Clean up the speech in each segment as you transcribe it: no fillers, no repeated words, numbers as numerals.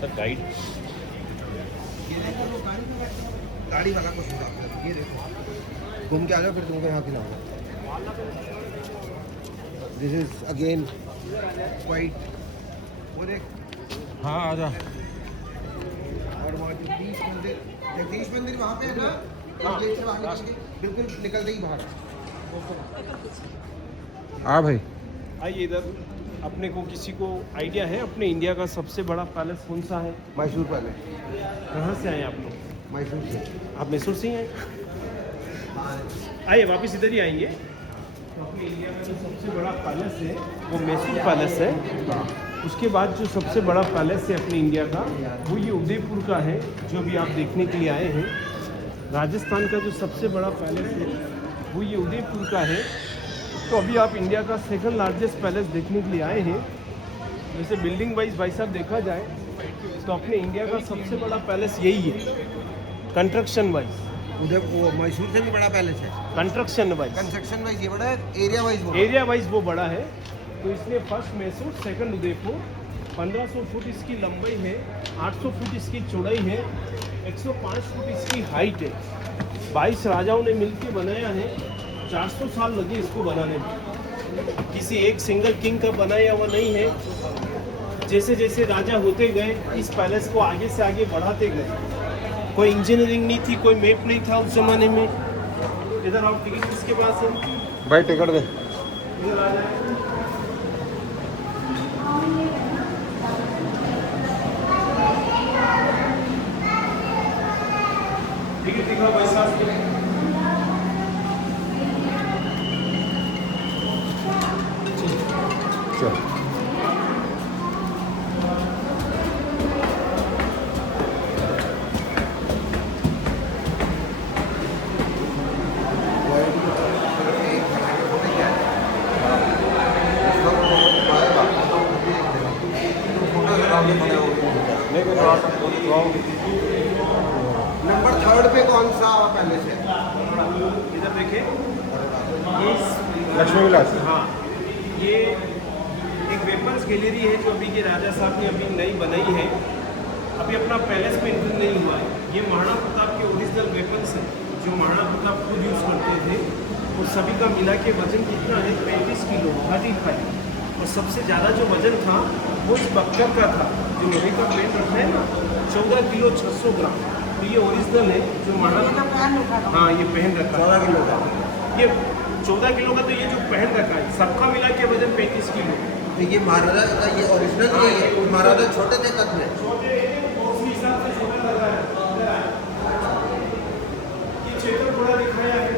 Sir guide गाड़ी वाला को सुना ये देखो घूम के आ जाओ फिर तुमको यहाँ खिलाऊंगा। दिस इज अगेन क्वाइट वो देख। हाँ आजा। और वहाँ जगदीश मंदिर वहाँ पे है ना। गेट से बाहर निकल के बिल्कुल निकलते ही बाहर। हाँ भाई आइए इधर। अपने को किसी को आइडिया है अपने इंडिया का सबसे बड़ा पैलेस कौन सा है? मैसूर पैलेस। कहाँ से आए आप लोग? मैसूर से। आप मैसूर से ही आए? आइए वापस इधर ही आएंगे। तो अपने इंडिया का जो सबसे बड़ा पैलेस है वो मैसूर पैलेस है। उसके बाद जो सबसे बड़ा पैलेस है अपने इंडिया का वो ये उदयपुर का है, जो भी आप देखने के लिए आए हैं। राजस्थान का जो सबसे बड़ा पैलेस है वो ये उदयपुर का है। तो अभी आप इंडिया का सेकंड लार्जेस्ट पैलेस देखने के लिए आए हैं। जैसे बिल्डिंग वाइज भाई साहब देखा जाए तो अपने इंडिया का सबसे बड़ा पैलेस यही है कंस्ट्रक्शन वाइज। उधर वो मैसूर से भी बड़ा पैलेस है। कंस्ट्रक्शन वाइज, कंस्ट्रक्शन वाइज ये बड़ा है, एरिया वाइज एरिया वाइज वो बड़ा है। तो इसलिए first Mysore, second Udaipur. 1500 foot इसकी लंबाई है, 800 फुट इसकी चौड़ाई है, 105 फुट इसकी हाइट है। 22 राजाओं ने मिलकर बनाया है। 400 साल लगे इसको बनाने में। किसी एक सिंगल किंग का बनाया हुआ नहीं है। जैसे जैसे राजा होते गए इस पैलेस को आगे से आगे बढ़ाते गए। कोई इंजीनियरिंग नहीं थी, कोई मैप नहीं था उस जमाने में। इधर आप टिकट किसके पास है? भाई टिकट दे। इधर आ जाए। टिकट दिखाओ भाई साहब। चल नंबर 3 पे कौन सा पैलेस है? इधर देखें, ये लक्ष्मी विलास। हाँ, ये एक वेपन्स गैलरी है जो अभी ये राजा साहब ने अभी नई बनाई है। अभी अपना पैलेस में इंटर नहीं हुआ है। ये महाराणा प्रताप के ओरिजिनल वेपन्स हैं जो महाराणा प्रताप खुद यूज़ करते थे। और सभी का मिला के वजन कितना है? 35 किलो, 35। और सबसे ज़्यादा जो वजन था वो इस बख्तर का था, जो लोहे का प्लेट रखा है ना, 14 किलो 600 ग्राम। तो ये ओरिजिनल है जो महाराणा, हाँ ये पहन रखा है 14 किलो का। ये 14 किलो का। तो ये जो पहन रखा है सबका मिला के वजन 35 किलो। तो ये महाराजा का ये ओरिजिनल नहीं है। महाराजा छोटे थे कद में। छोटे उस हिसाब से छोटा लगा है। ये चेतक घोड़ा दिखाया है।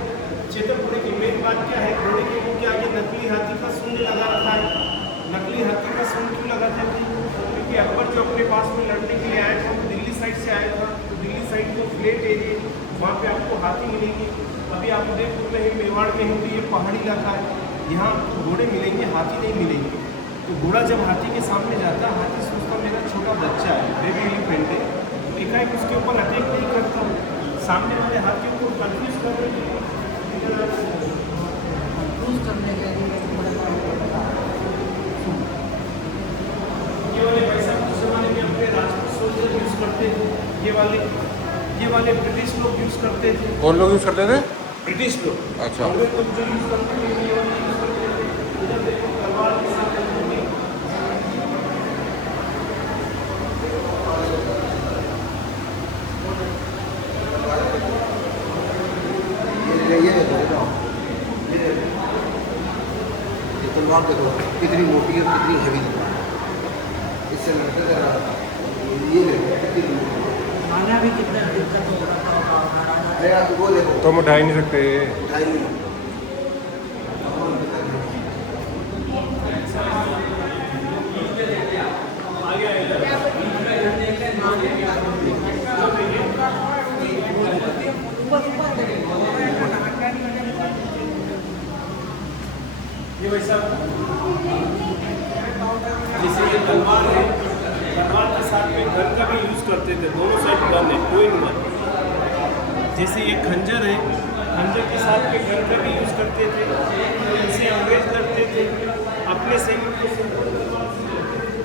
चेतक घोड़े की मेन बात क्या है? घोड़े के मुंह के आगे नकली हाथी का सूंड लगा रखा है। नकली हाथी का सूंड क्यों लगाते थे? क्योंकि अकबर जो अपने पास में लड़ने के लिए आया था वो दिल्ली साइड से आया था। तो दिल्ली साइड जो फ्लैट एरिया वहाँ पे आपको हाथी मिलेंगे। अभी आप उदयपुर में है, मेवाड़ में है, तो ये पहाड़ी इलाका है। यहाँ घोड़े मिलेंगे, हाथी नहीं मिलेंगे। तो घोड़ा जब हाथी के सामने जाता है, हाथी सोचता मेरा छोटा बच्चा है, बेबी एलिफेंट है, तो एकाएक उसके ऊपर अटैक नहीं करता। सामने वाले हाथियों को कन्फ्यूज कर रहे हैं। ये वाले पैसा उस जमाने में अपने राजपूत सोल्जर यूज़ करते थे। ये वाले ब्रिटिश लोग यूज़ करते थे। कौन लोग यूज करते थे? ब्रिटिश लोग। अच्छा। अंग्रेज लोग जो यूज़ करते थे ये वाले यूज़ करते थे। इधर देखो तलवार के साथ ये तलवार देखो कितनी मोटी है, कितनी हेवी है। इससे लड़ते थे। ये देखो कितनी मोटी। खाना भी कितना दिक्कत हो रहा था। अरे यार वो देखो तो हम उठा ही नहीं सकते। ढाई मिनट। ये वैसा जैसे ये तलवार है, तलवार के साथ में गन का भी यूज़ करते थे। दोनों साइड गन है, 2 in 1। जैसे ये खंजर है, खंजर के साथ में गन का भी यूज़ करते थे। इनसे अंग्रेज लड़ते थे। अपने सेगमेंट को सिंपल तलवार से लेते थे,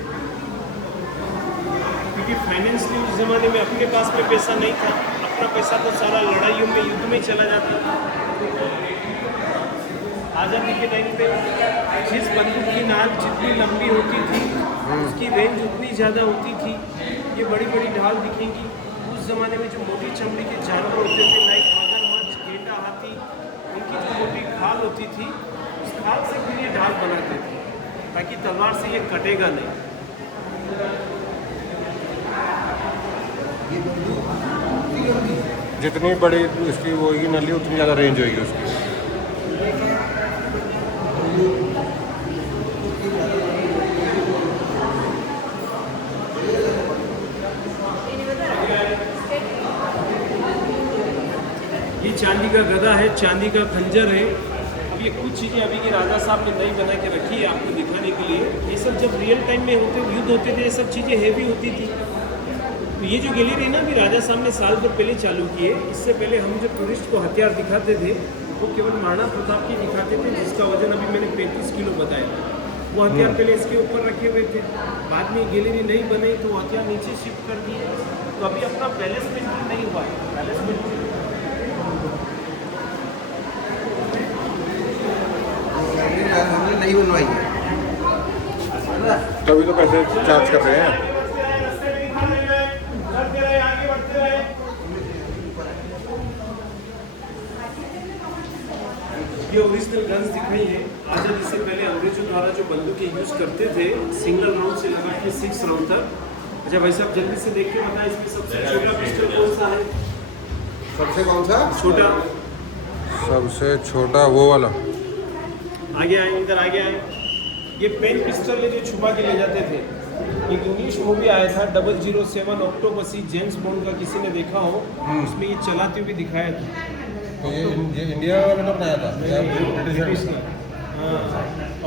क्योंकि फाइनेंशियली उस ज़माने में अपने पास में पैसा नहीं था, अपना पैसा तो सारा लड़ाइयों में युद्ध में चला जाता था। आज़ादी के टाइम पे जिस बंदूक की नाल जितनी लंबी होती थी उसकी रेंज उतनी ज़्यादा होती थी। ये बड़ी बड़ी ढाल दिखेंगी, उस ज़माने में जो मोटी चमड़ी के जानवर होते थे लाइक मगरमच्छ, गेंडा, हाथी, उनकी जो मोटी खाल होती थी उस खाल से फिर ये ढाल बनाते थे ताकि तलवार से ये कटेगा नहीं। जितनी बड़ी इसकी वो होगी नली उतनी ज़्यादा रेंज होगी उसकी। ये चांदी का गदा है, चांदी का खंजर है। अब ये कुछ चीज़ें अभी की राजा साहब ने नई बना के रखी है आपको दिखाने के लिए। ये सब जब रियल टाइम में होते युद्ध होते थे ये सब चीज़ें हैवी होती थी। तो ये जो गैलरी है ना अभी राजा साहब ने साल भर पहले चालू की है। इससे पहले हम जो टूरिस्ट को हथियार दिखाते थे वो केवल महाराणा प्रताप की दिखाते थे जिसका वजन अभी मैंने 35 किलो बताया था। वो हथियार पहले इसके ऊपर रखे हुए थे, बाद में गैलरी नहीं बनी तो हथियार नीचे शिफ्ट कर दिए। तो अभी अपना पैलेस पेंटिंग नहीं हुआ है, पैलेस पेंटिंग हमने नहीं बनवाई है, तभी तो पैसे चार्ज कर रहे हैं। ये ओरिजिनल गन्स दिखाई है। आज़ादी से पहले अंग्रेजों द्वारा जो बंदूकें यूज करते थे सिंगल राउंड से लगा के 6 राउंड तक। अच्छा भाई साहब जल्दी से देख के बताएं इसमें सबसे छोटा पिस्टल कौन सा है? सबसे कौन सा छोटा सबसे छोटा वो वाला। आगे आए, इधर आगे आए। ये पेन पिस्टल है जो छुपा के ले जाते थे। एक इंग्लिश मूवी आया था 007 ऑक्टोपसी, जेम्स बॉन्ड का, किसी ने देखा हो? उसमें ये चलाते हुए दिखाया था। तो ये इंडिया वाले ने बनाया था या ब्रिटिश ने।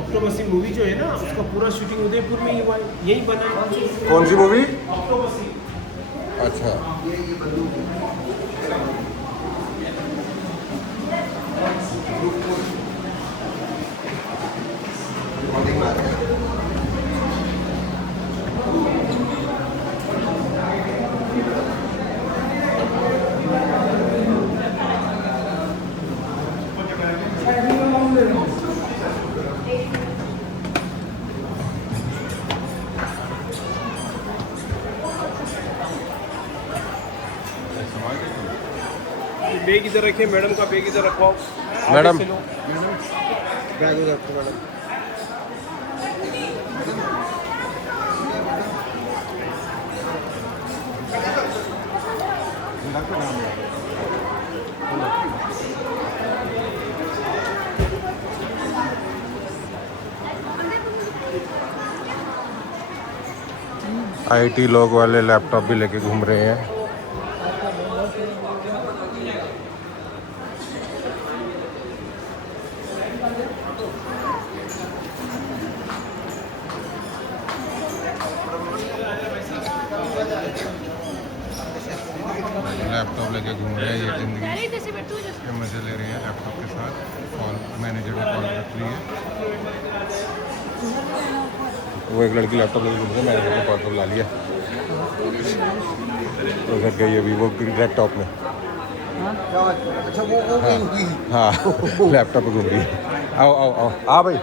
ऑक्टोपसी मूवी जो है ना उसका पूरा शूटिंग उदयपुर में ही हुआ है, यही बना है। कौन सी मूवी? ऑक्टोपसी। अच्छा, ये बंदूक रिकॉर्डिंग में आ रहा है। बैग इधर रखे, मैडम का बैग इधर रखवाओ। मैडम। आगे से लो। बैग उधर रखो मैडम। आईटी लोग वाले लैपटॉप भी लेके घूम रहे हैं। लैपटॉप लेके घूम रहे हैं, ये जिंदगी ये मजे ले रहे हैं लैपटॉप के साथ। कॉल मैनेजर ने कॉल रख ली है, वो एक लड़की लैपटॉप लेके घूम रही है, मैनेजर ने कॉल ला लिया तो घर गई अभी वो लैपटॉप में। अच्छा वो हुई। हाँ लैपटॉप पे घूम रही है। आओ आओ आओ आ भाई।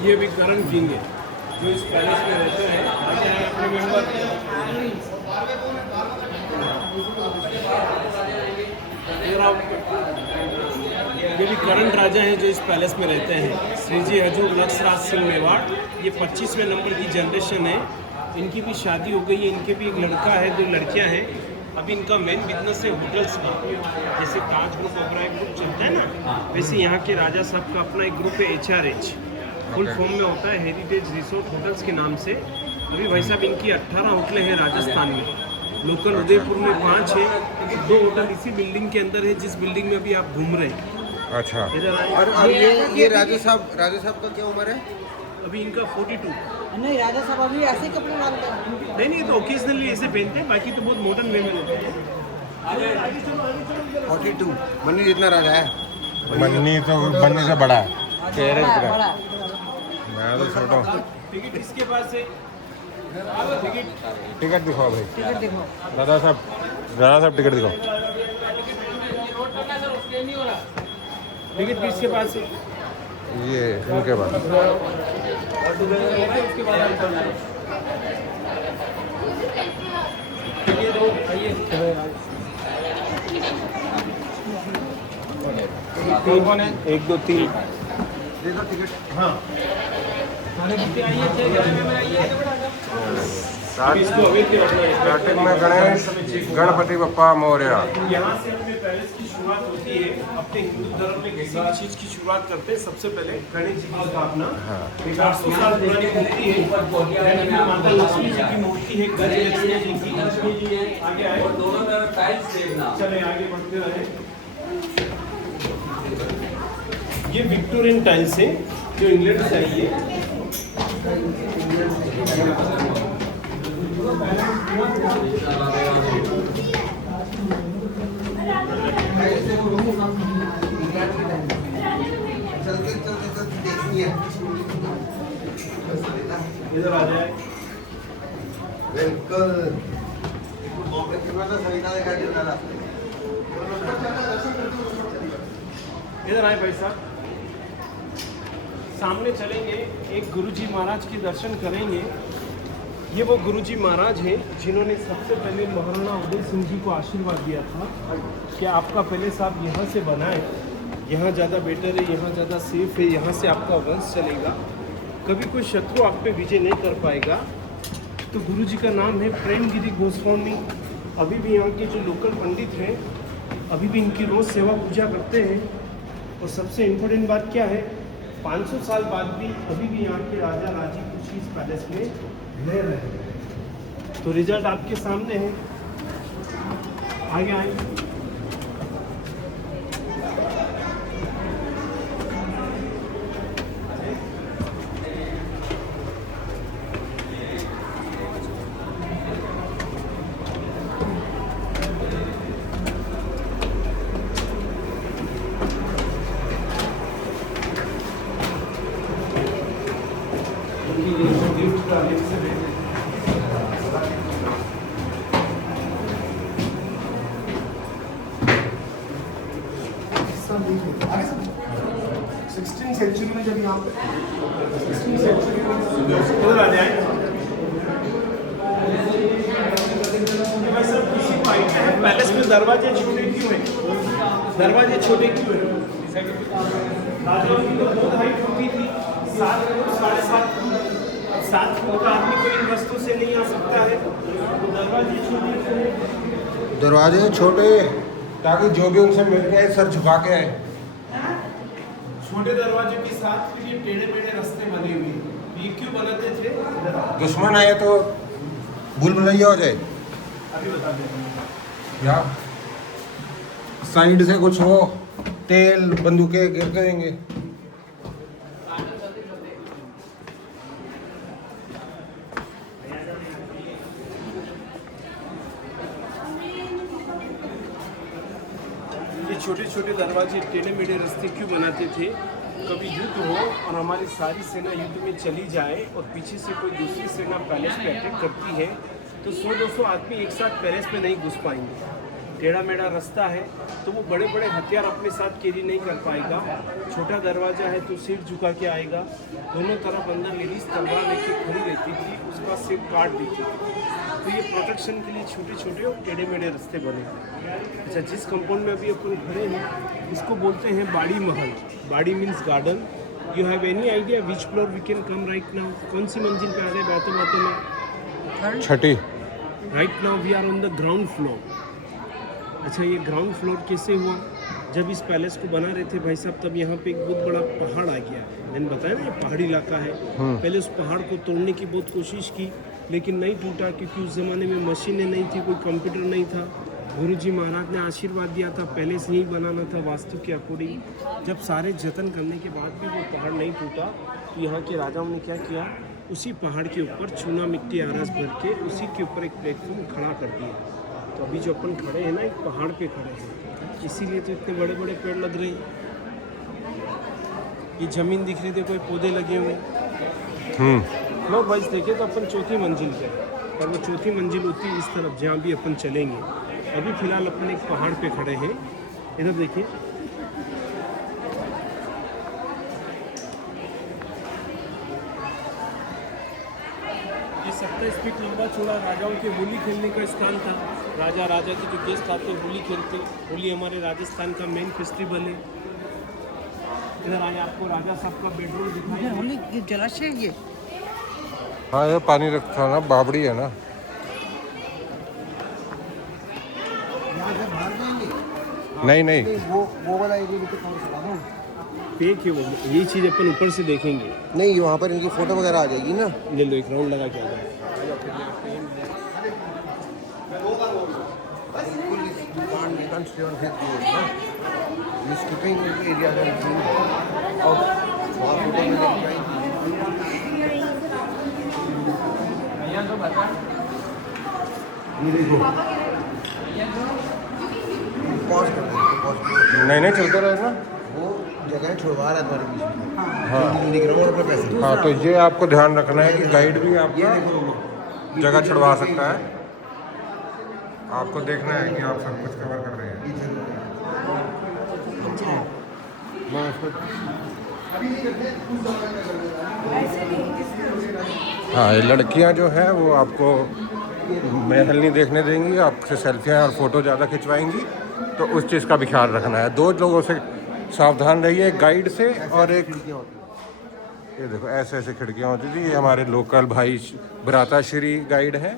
ये भी करण किंग है जो इस पैलेस में रहते हैं। आगे हैं अपने मेंबर। ये भी करंट राजा हैं जो इस पैलेस में रहते हैं, श्री जी हजूर लक्ष्यराज सिंह मेवाड़। ये 25वें नंबर की जनरेशन है। इनकी भी शादी हो गई है, इनके भी एक लड़का है, 2 लड़कियां हैं। अभी इनका मेन बिजनेस है होटल्स का, जैसे ताज ग्रुप ओबराय ग्रुप चलता है ना, वैसे यहाँ के राजा साहब का अपना एक ग्रुप है HRH, फुल फॉर्म में होता है हेरिटेज रिसोर्ट होटल्स के नाम से। अभी भाई साहब इनकी 18 होटलें हैं राजस्थान में। लोकल उदयपुर में 5 है, 2 होटल इसी बिल्डिंग के अंदर है जिस बिल्डिंग में अभी आप घूम रहे हैं। अच्छा, इधर आए। और ये राजा साहब का क्या उम्र है? अभी इनका 42। नहीं राजा साहब अभी ऐसे ही कपड़े डालते हैं। नहीं नहीं, तो ओकेजनली ऐसे पहनते हैं, बाकी तो बहुत मॉडर्न वे में रहते हैं। आगे चलो, 42 मन्नी जितना राजा है। मन्नी तो बनने से बड़ा है, चेहरे से बड़ा बड़ा है। है। मैं तो छोटा हूँ। टिकट इसके पास है, टिकट टिकट दिखाओ भाई। टिकट देखो। दादा साहब टिकट दिखाओ। टिकट किसके पास है? ये उनके बाद उसके बाद ये दो आइए। कौन है? 1 2 3 दे दो टिकट। हाँ, आइए इसको अभी स्टार्टिंग में गणेश गणपति बप्पा मौर्य। यहाँ से अपने पैलेस की शुरुआत होती है। अपने हिंदू धर्म में किसी भी चीज की शुरुआत करते हैं, सबसे पहले गणेश जी की स्थापना 800 साल पुरानी मूर्ति है। माता लक्ष्मी जी की मूर्ति है, गज लक्ष्मी जी की। आगे आए, चले आगे बढ़ते रहे। ये विक्टोरियन टाइल्स है जो इंग्लैंड से आई है। चलते देखनी है। इधर आ जाए। बिल्कुल सरिता दिखा देना। इधर आए भाई साहब, सामने चलेंगे, एक गुरुजी महाराज के दर्शन करेंगे। ये वो गुरुजी महाराज हैं जिन्होंने सबसे पहले महाराणा उदय सिंह जी को आशीर्वाद दिया था कि आपका पैलेस आप यहाँ से बनाएं, यहाँ ज़्यादा बेटर है, यहाँ ज़्यादा सेफ है, यहाँ से आपका वंश चलेगा, कभी कोई शत्रु आप पे विजय नहीं कर पाएगा। तो गुरुजी का नाम है प्रेमगिरी गोस्वामी। अभी भी यहाँ के जो लोकल पंडित हैं अभी भी इनकी रोज़ सेवा पूजा करते हैं। और सबसे इम्पोर्टेंट बात क्या है, 500 साल बाद भी अभी भी यहाँ के राजा राजी कुछ इस पैलेस में रह रहे हैं। तो रिजल्ट आपके सामने है, आगे आए। सेंचुरी में जब यहाँ पे 16वीं सेंचुरी में उधर आ जाए। भाई साहब, किसी को आइडिया है पैलेस में दरवाजे छोटे क्यों हैं? दरवाजे छोटे क्यों हैं? राजाओं की तो 2 हाइट होती थी, 7 फुट 7.5 फुट। 7 फुट का आदमी कोई इन रस्तों से नहीं आ सकता है, तो दरवाजे छोटे क्यों हैं? दरवाजे छोटे ताकि जो भी उनसे मिल के सर झुका के आए। छोटे दरवाजे के साथ फिर ये टेढ़े मेढ़े रास्ते बने हुए हैं। ये क्यों बनाते थे? दुश्मन आए तो भूल भुलैया हो जाए, अभी बता दें। या साइड से कुछ हो, तेल बंदूकें गिर देंगे। छोटे छोटे दरवाजे टेढ़े मेढ़े रास्ते क्यों बनाते थे? कभी युद्ध हो और हमारी सारी सेना युद्ध में चली जाए और पीछे से कोई दूसरी सेना पैलेस पे अटैक करती है तो 100-200 आदमी एक साथ पैलेस में नहीं घुस पाएंगे। टेढ़ा मेढ़ा रास्ता है तो वो बड़े बड़े हथियार अपने साथ कैरी नहीं कर पाएगा। छोटा दरवाजा है तो सिर झुका के आएगा। दोनों तरफ अंदर लेडीज तलवार लेके खड़ी रहती थी, उसका सिर काट देती थी। तो ये प्रोटेक्शन के लिए छोटे छोटे और टेढ़े मेढ़े रास्ते बने। अच्छा, जिस कंपाउंड में अभी अपन खड़े हैं इसको बोलते हैं बाड़ी महल। बाड़ी means garden. You have any idea which floor we can come right now? कौन सी मंजिल पे आ रहे बातों बातों में? छठी। Right now we are on the ground floor. अच्छा, ये ग्राउंड फ्लोर कैसे हुआ? जब इस पैलेस को बना रहे थे भाई साहब तब यहाँ पे एक बहुत बड़ा पहाड़ आ गया। मैंने बताया ना ये पहाड़ी इलाका है। पहले उस पहाड़ को तोड़ने की बहुत कोशिश की लेकिन नहीं टूटा क्योंकि उस ज़माने में मशीनें नहीं थी, कोई कंप्यूटर नहीं था। गुरुजी महाराज ने आशीर्वाद दिया था पैलेस यहीं बनाना था वास्तु के अकॉर्डिंग। जब सारे जतन करने के बाद भी वो पहाड़ नहीं टूटा तो यहाँ के राजाओं ने क्या किया, उसी पहाड़ के ऊपर चूना मिट्टी आरस भर के उसी के ऊपर एक प्लेटफॉर्म खड़ा कर दिया। तो अभी जो अपन खड़े हैं ना, एक पहाड़ पे खड़े हैं, इसीलिए तो इतने बड़े बड़े पेड़ लग रहे हैं। ये ज़मीन दिख रही थी, कोई पौधे लगे हुए। लोग भाई देखे तो अपन चौथी मंजिल पे हैं, और वो चौथी मंजिल होती है इस तरफ जहाँ भी अपन चलेंगे। अभी फ़िलहाल अपन एक पहाड़ पे खड़े हैं। इधर देखिए, ये 27 फीट लंबा चौड़ा राजाओं के होली खेलने का स्थान था। राजा के जो गेस्ट आते होली खेलते। होली हमारे राजस्थान का मेन फेस्टिवल है। इधर आगे आपको राजा साहब का बेडरूम दिखाई। होली की जलाशय है ये। हाँ, ये पानी रखा ना, बावड़ी है ना। यहाँ से बाहर जाएंगे नहीं नहीं, वो वाला एरिया नीचे कौन सा है? फेक है वो, ये चीज़ अपन ऊपर से देखेंगे। नहीं, वहाँ पर इनकी फोटो वगैरह आ जाएगी ना। ले लो, एक राउंड लगा के आ जाए। You can't stay on his views, no? You're skipping areas and seeing out. वहाँ फोटो में देख पाएंगे। ये देखो, पॉज कर दो, पॉज कर दो। नहीं चलते रहे ना। वो जगह छुड़वा रहा है तुम्हारे बीच में। हाँ दिख रहा हूँ और अपने पैसे। हाँ, तो ये आपको ध्यान रखना है कि गाइड भी ये आपका देखो रोमा, जगह छुड़वा सकता है। आपको देखना है कि आप सब कुछ कवर कर रहे हैं। हाँ, ये लड़कियां जो है वो आपको महल नहीं देखने देंगी, आपसे सेल्फियाँ और फोटो ज़्यादा खिंचवाएंगी। तो उस चीज़ का भी ख्याल रखना है। 2 लोगों से सावधान रहिए, एक गाइड से और एक, ये देखो ऐसे ऐसे खिड़कियाँ होती थी। ये हमारे लोकल भाई भ्राताश्री गाइड हैं।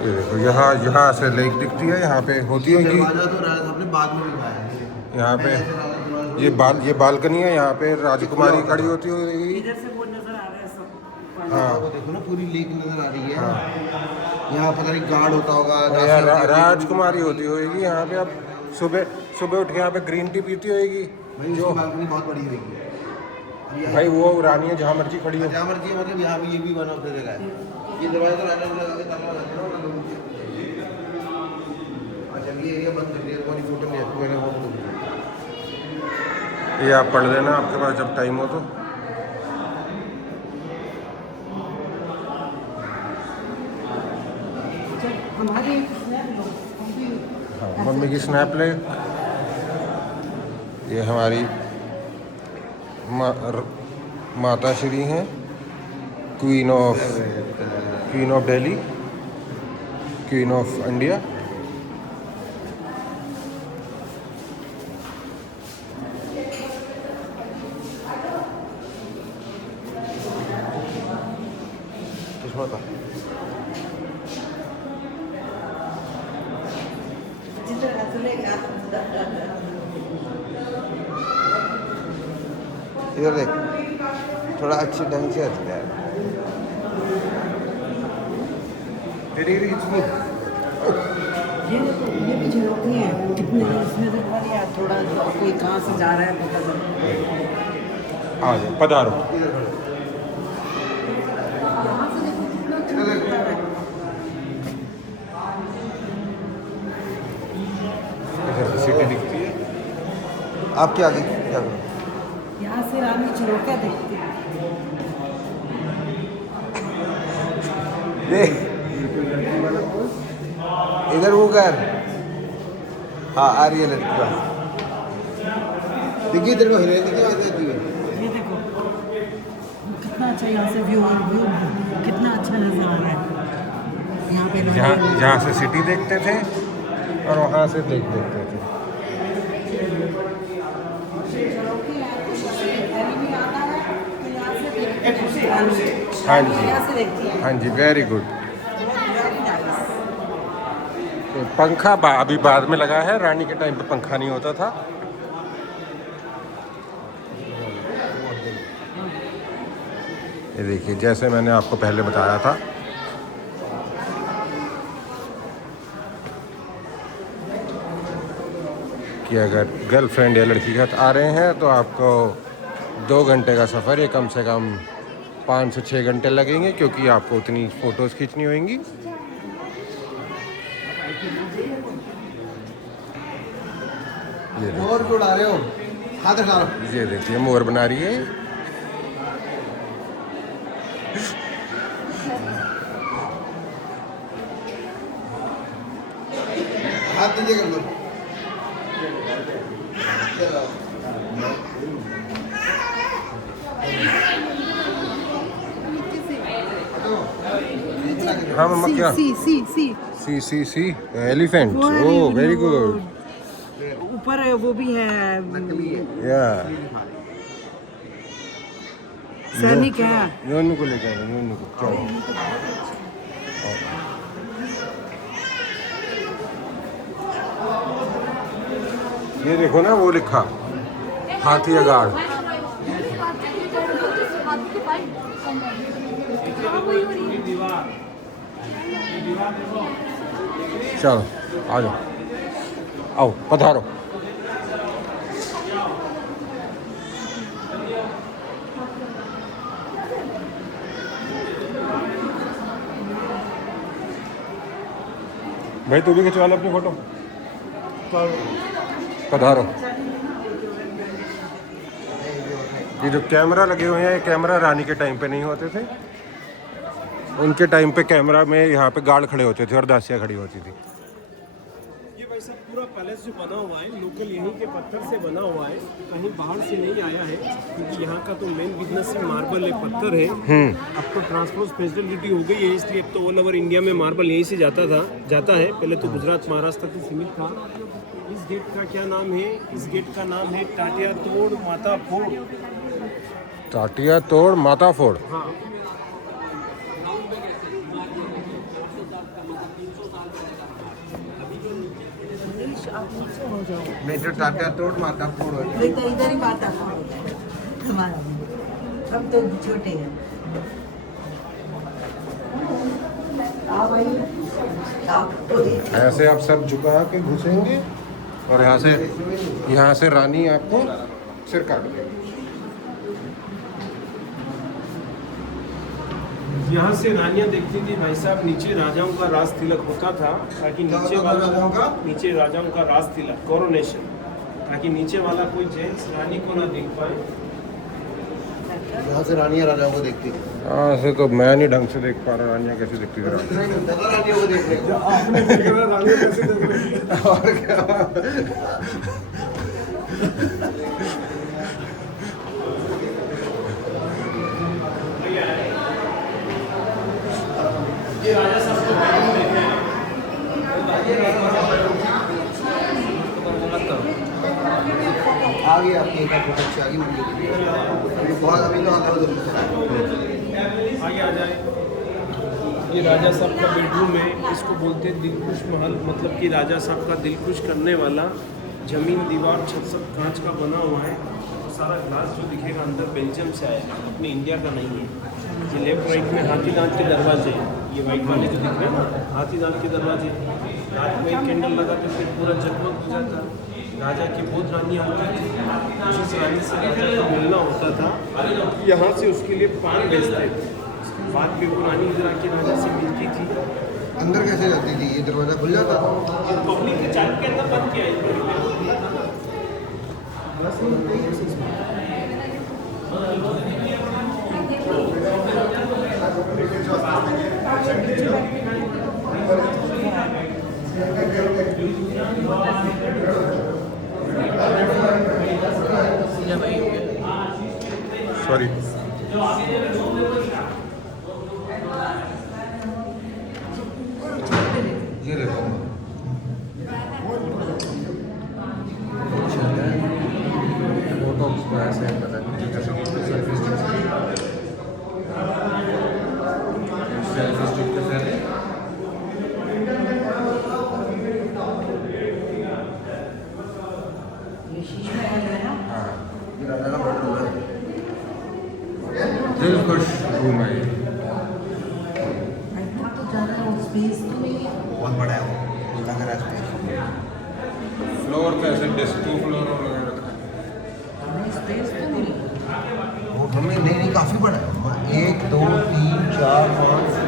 ये देखो, यहाँ से लेक दिखती है। यहाँ पे होती होगी, दरवाजा तो राजा साहब ने बाद में बनवाया है। यहाँ पे ये बालकनी है। यहाँ पे राजकुमारी खड़ी होती होगी। इधर से वो नजर आ रहा है सब। हाँ, वो देखो ना, पूरी लेक नजर आ रही है। यहाँ पता नहीं गार्ड होता होगा। यहाँ राजकुमारी होती होगी। यहाँ पे आप सुबह उठ के यहाँ पे ग्रीन टी पीती होगी। भाई उसकी बालकनी बहुत बड़ी होगी। भाई वो रानी है, जहाँ मर्जी खड़ी हो। जहाँ मर्जी, मतलब यहाँ भी ये भी वन ऑफ द जगह है। ये दरवाजा तो राजा लगा के ताला लगा देना ना लोगों के। अच्छा, ये एरिया बंद कर दिया, तुम्हारी फोटो नहीं आती मैंने वो। ये आप पढ़ लेना आपके पास जब टाइम हो तो। हमारे स्नैप लो। हाँ, मम्मी की स्नैप ले। ये हमारी माता श्री हैं, queen of Delhi, queen of India. इधर देख, थोड़ा अच्छे ढंग से हंस यार। तेरी इतनी ये भी झरोखी है। कितने इसमें से यार थोड़ा कोई कहाँ से जा रहा है पता चल। आ जाओ, पधारो। सिटी दिखती है। आप क्या आगे क्या करो? यहाँ से रानी झरोखा देखती है। देख इधर वो कर। हाँ, आ रही है लड़की पास। देखिए तेरे को हिलेने की आवाज़ आती है। ये देखो कितना अच्छा यहाँ से व्यू कितना अच्छा नजर आ रहा है। यहाँ पे जहाँ से सिटी देखते थे और वहाँ से देखते थे। हाँ जी, हाँ जी, वेरी गुड। पंखा अभी बाद में लगा है, रानी के टाइम पे पंखा नहीं होता था। ये देखिए, जैसे मैंने आपको पहले बताया था कि अगर गर्लफ्रेंड या लड़की के साथ आ रहे हैं तो आपको 2 घंटे का सफ़र, ये कम से कम 5 से 6 घंटे लगेंगे, क्योंकि आपको उतनी फ़ोटोज़ खींचनी होंगी। और क्यों उड़ा रहे हो? हाथ हटा लो। ये देखिए मोर बना रही है। हाथ नीचे कर लो। हाँ मम्मा क्या? सी एलिफेंट। Oh very good. ऊपर वो भी है, या सैनिक है। नोनू को लेकर आए, नोनू को चलो। ये देखो ना वो लिखा हाथी अगाड़। चलो आ जाओ, आओ पधारो। भाई तू भी खिंचवा ले अपनी फोटो। पधारो। ये जो कैमरा लगे हुए हैं, ये कैमरा रानी के टाइम पे नहीं होते थे। उनके टाइम पे कैमरा में यहाँ पे गार्ड खड़े होते थे और दासियाँ खड़ी होती थी। ये वैसा पूरा पैलेस जो बना हुआ है लोकल यहीं के पत्थर से बना हुआ है, कहीं बाहर से नहीं आया है, क्योंकि यहाँ का तो मेन बिजनेस ही मार्बल है, पत्थर है। अब तो ट्रांसपोर्ट फैसिलिटी हो गई है, इसलिए तो ऑल ओवर इंडिया में मार्बल यहीं से जाता है। पहले तो गुजरात महाराष्ट्र तक सीमित था। इस गेट का क्या नाम है? इस गेट का नाम है टाटिया तोड़ माता फोड़। टाटिया तोड़ माता फोड़। हाँ, आप नीचे हो जाओ, नहीं तो टाटा तोड़ माता फोड़ हो नहीं तो इधर ही बात आपको हमारा। हम तो छोटे हैं। आओ भाई, आओ। ऐसे आप सब झुका के घुसेंगे और यहाँ से रानी आपको सिर काट देगी। यहाँ से रानियाँ देखती थी भाई साहब, नीचे राजाओं का राज तिलक होता था, ताकि नीचे राजाओं का राज तिलक कोरोनेशन, ताकि नीचे वाला कोई जेंट्स रानी को ना देख पाए। यहाँ से रानियाँ राजाओं को देखती थी। हाँ ऐसे तो मैं नहीं ढंग से देख पा रहा, रानियाँ कैसे दिखती थी? दादा रानियों को देख रहे हो। आपने देखा रानी कैसे देख रही है? और क्या? ये राजा साहब को बेडरूम देखे हैं। आ गई आपकी एक फोटो अच्छी आ गई मुझे। अभी बहुत अभी तो आता है। आगे आ जाए। ये राजा साहब का बेडरूम है, इसको बोलते हैं दिलखुश महल, मतलब कि राजा साहब का दिल खुश करने वाला। जमीन दीवार छत सब कांच का बना हुआ है। सारा ग्लास जो दिखेगा अंदर बेल्जियम से आया है, अपने इंडिया का नहीं है। ये लेफ्ट राइट में हाथी दांत के दरवाजे हैं, ये वाइट वाले जो दिख रहे हैं ना, हाथी दांत के दरवाजे। रात में एक कैंडल लगा तो फिर पूरा जगमग हो जाता। राजा की बहुत रानियाँ होती थी, जिस रानी से राजा को मिलना होता था यहाँ से उसके लिए पान भेजते थे। बाद में वो रानी इधर आके राजा से मिलती थी। अंदर कैसे जाती थी? ये दरवाजा खुल जाता था? पब्लिक के चालू के अंदर बंद किया है। सॉरी। ये देखो फोटो ऐसे पता नहीं जैसे सेल्फी स्टिक के साथ। ये शीशे में है ना? हाँ ये राजा का बेडरूम है। दिल खुश रूम है ये। इतना तो ज़्यादा स्पेस तो नहीं है। बहुत बड़ा है वो, लग रहा है space। फ्लोर फ्लोर तो ऐसे डिस्क 2 फ्लोर उन्होंने रखा है। स्पेस तो नहीं वो हमें नहीं काफ़ी बड़ा है। 1 2 3 4 5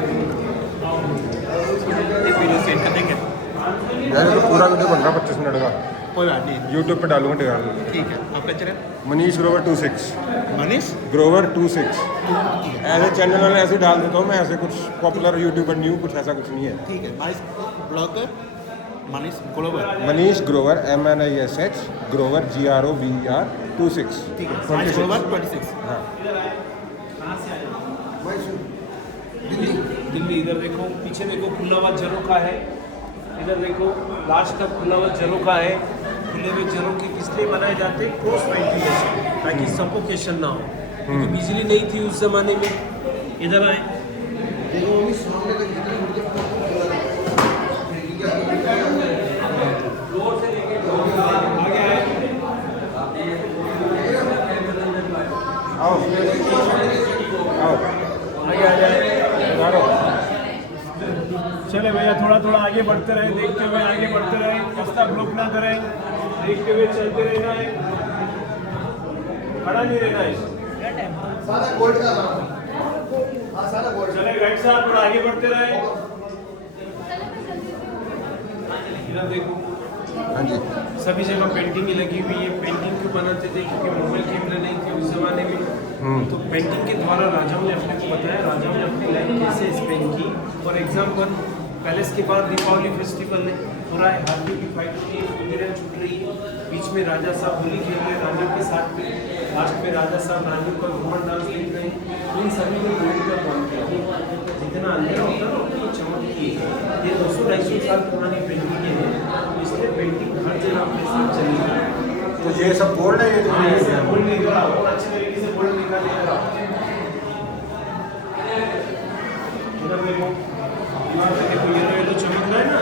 यार ये तो पूरा वीडियो बन रहा 25 मिनट का। कोई बात नहीं, यूट्यूब पे डालूंगा डाल ठीक है। आपका चले मनीष ग्रोवर 26 मनीष ग्रोवर 26 ऐसे चैनल वाले ऐसे डाल देता हूँ मैं, ऐसे कुछ पॉपुलर यूट्यूबर न्यू कुछ ऐसा कुछ नहीं है। ठीक है। Manish blogger Manish global, Manish Grover MNISH Grover GROVER 26 ठीक है। मनीष ग्लोबल 26। हाँ दिल्ली इधर देखो, पीछे देखो खुला हुआ झरोखा है, इधर देखो लास्ट तक खुला हुआ झरोखा है। खुले हुए झरोखे इसलिए बनाए जाते हैं क्रॉस वेंटिलेशन, ताकि सफोकेशन ना हो, क्योंकि बिजली नहीं थी उस जमाने में। इधर आए, देखो अभी सामने का जितना मुझे आगे आए, आओ आओ आगे आ जाए। उतारो। चले भैया, थोड़ा थोड़ा आगे बढ़ते रहे, देखते हुए आगे बढ़ते रहे, रास्ता ब्लॉक ना करें, देखते हुए चलते रहना है, खड़ा नहीं रहना है। सारा गोल्ड का नाम है। हाँ सारा गोल्ड। चले राइट साहब, थोड़ा आगे बढ़ते रहे। इधर देखो, हाँ जी सभी जगह पेंटिंग ही लगी हुई है। पेंटिंग क्यों बनाते थे? क्योंकि मोबाइल कैमरे नहीं थे उस जमाने में, तो पेंटिंग के द्वारा राजाओं ने अपने को बताया, राजाओं ने अपनी लाइफ कैसे स्पेंड की। फॉर एग्जाम्पल, पैलेस के बाद दीपावली फेस्टिवल है, पूरा हाथियों की फाइट होती है, गुजरें छूट रही है, बीच में राजा साहब होली खेल रहे हैं रानियों के साथ में, लास्ट में राजा साहब रानियों का घूमर डांस देख रहे हैं। इन सभी को गोल्ड का काम किया। जितना अंधेरा होता है ना उतनी चमकती है। ये 200-250 साल पुरानी पेंटिंग है, इसलिए पेंटिंग हर जगह अपने साथ चलेगी। तो ये सब गोल्ड है, ये जो हाँ, ऐसे गोल्ड निकला, और अच्छे तरीके से गोल्ड निकालेगा। इधर देखो, दीवार पे देखो, ये तो चमक रहा है ना,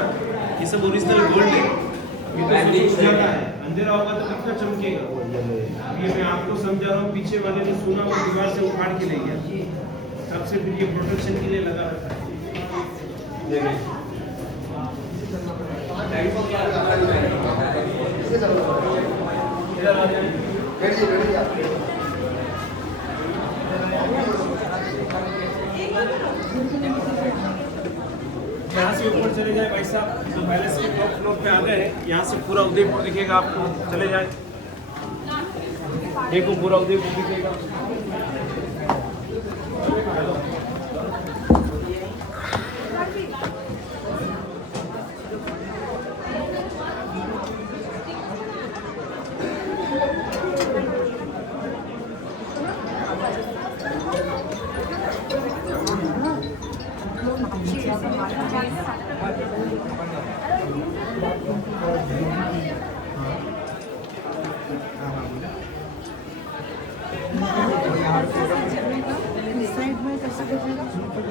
ये सब ओरिजिनल गोल्ड है। ये तो उजाला है, अंधेरा होगा तो कितना चमकेगा। ये मैं आपको समझा रहा हूँ, पीछे वाले ने सुना वो दीवार से उखाड़ के ले गया, तब से फिर ये प्रोटेक्शन के लिए लगा रखा है। इधर आ जाइए। बैठिए बैठिए आप। यहाँ से ऊपर चले जाए भाई साहब, तो पैलेस के टॉप फ्लोर पे आ गए। यहाँ से पूरा उदयपुर दिखेगा आपको, चले जाए, देखो पूरा उदयपुर दिखेगा।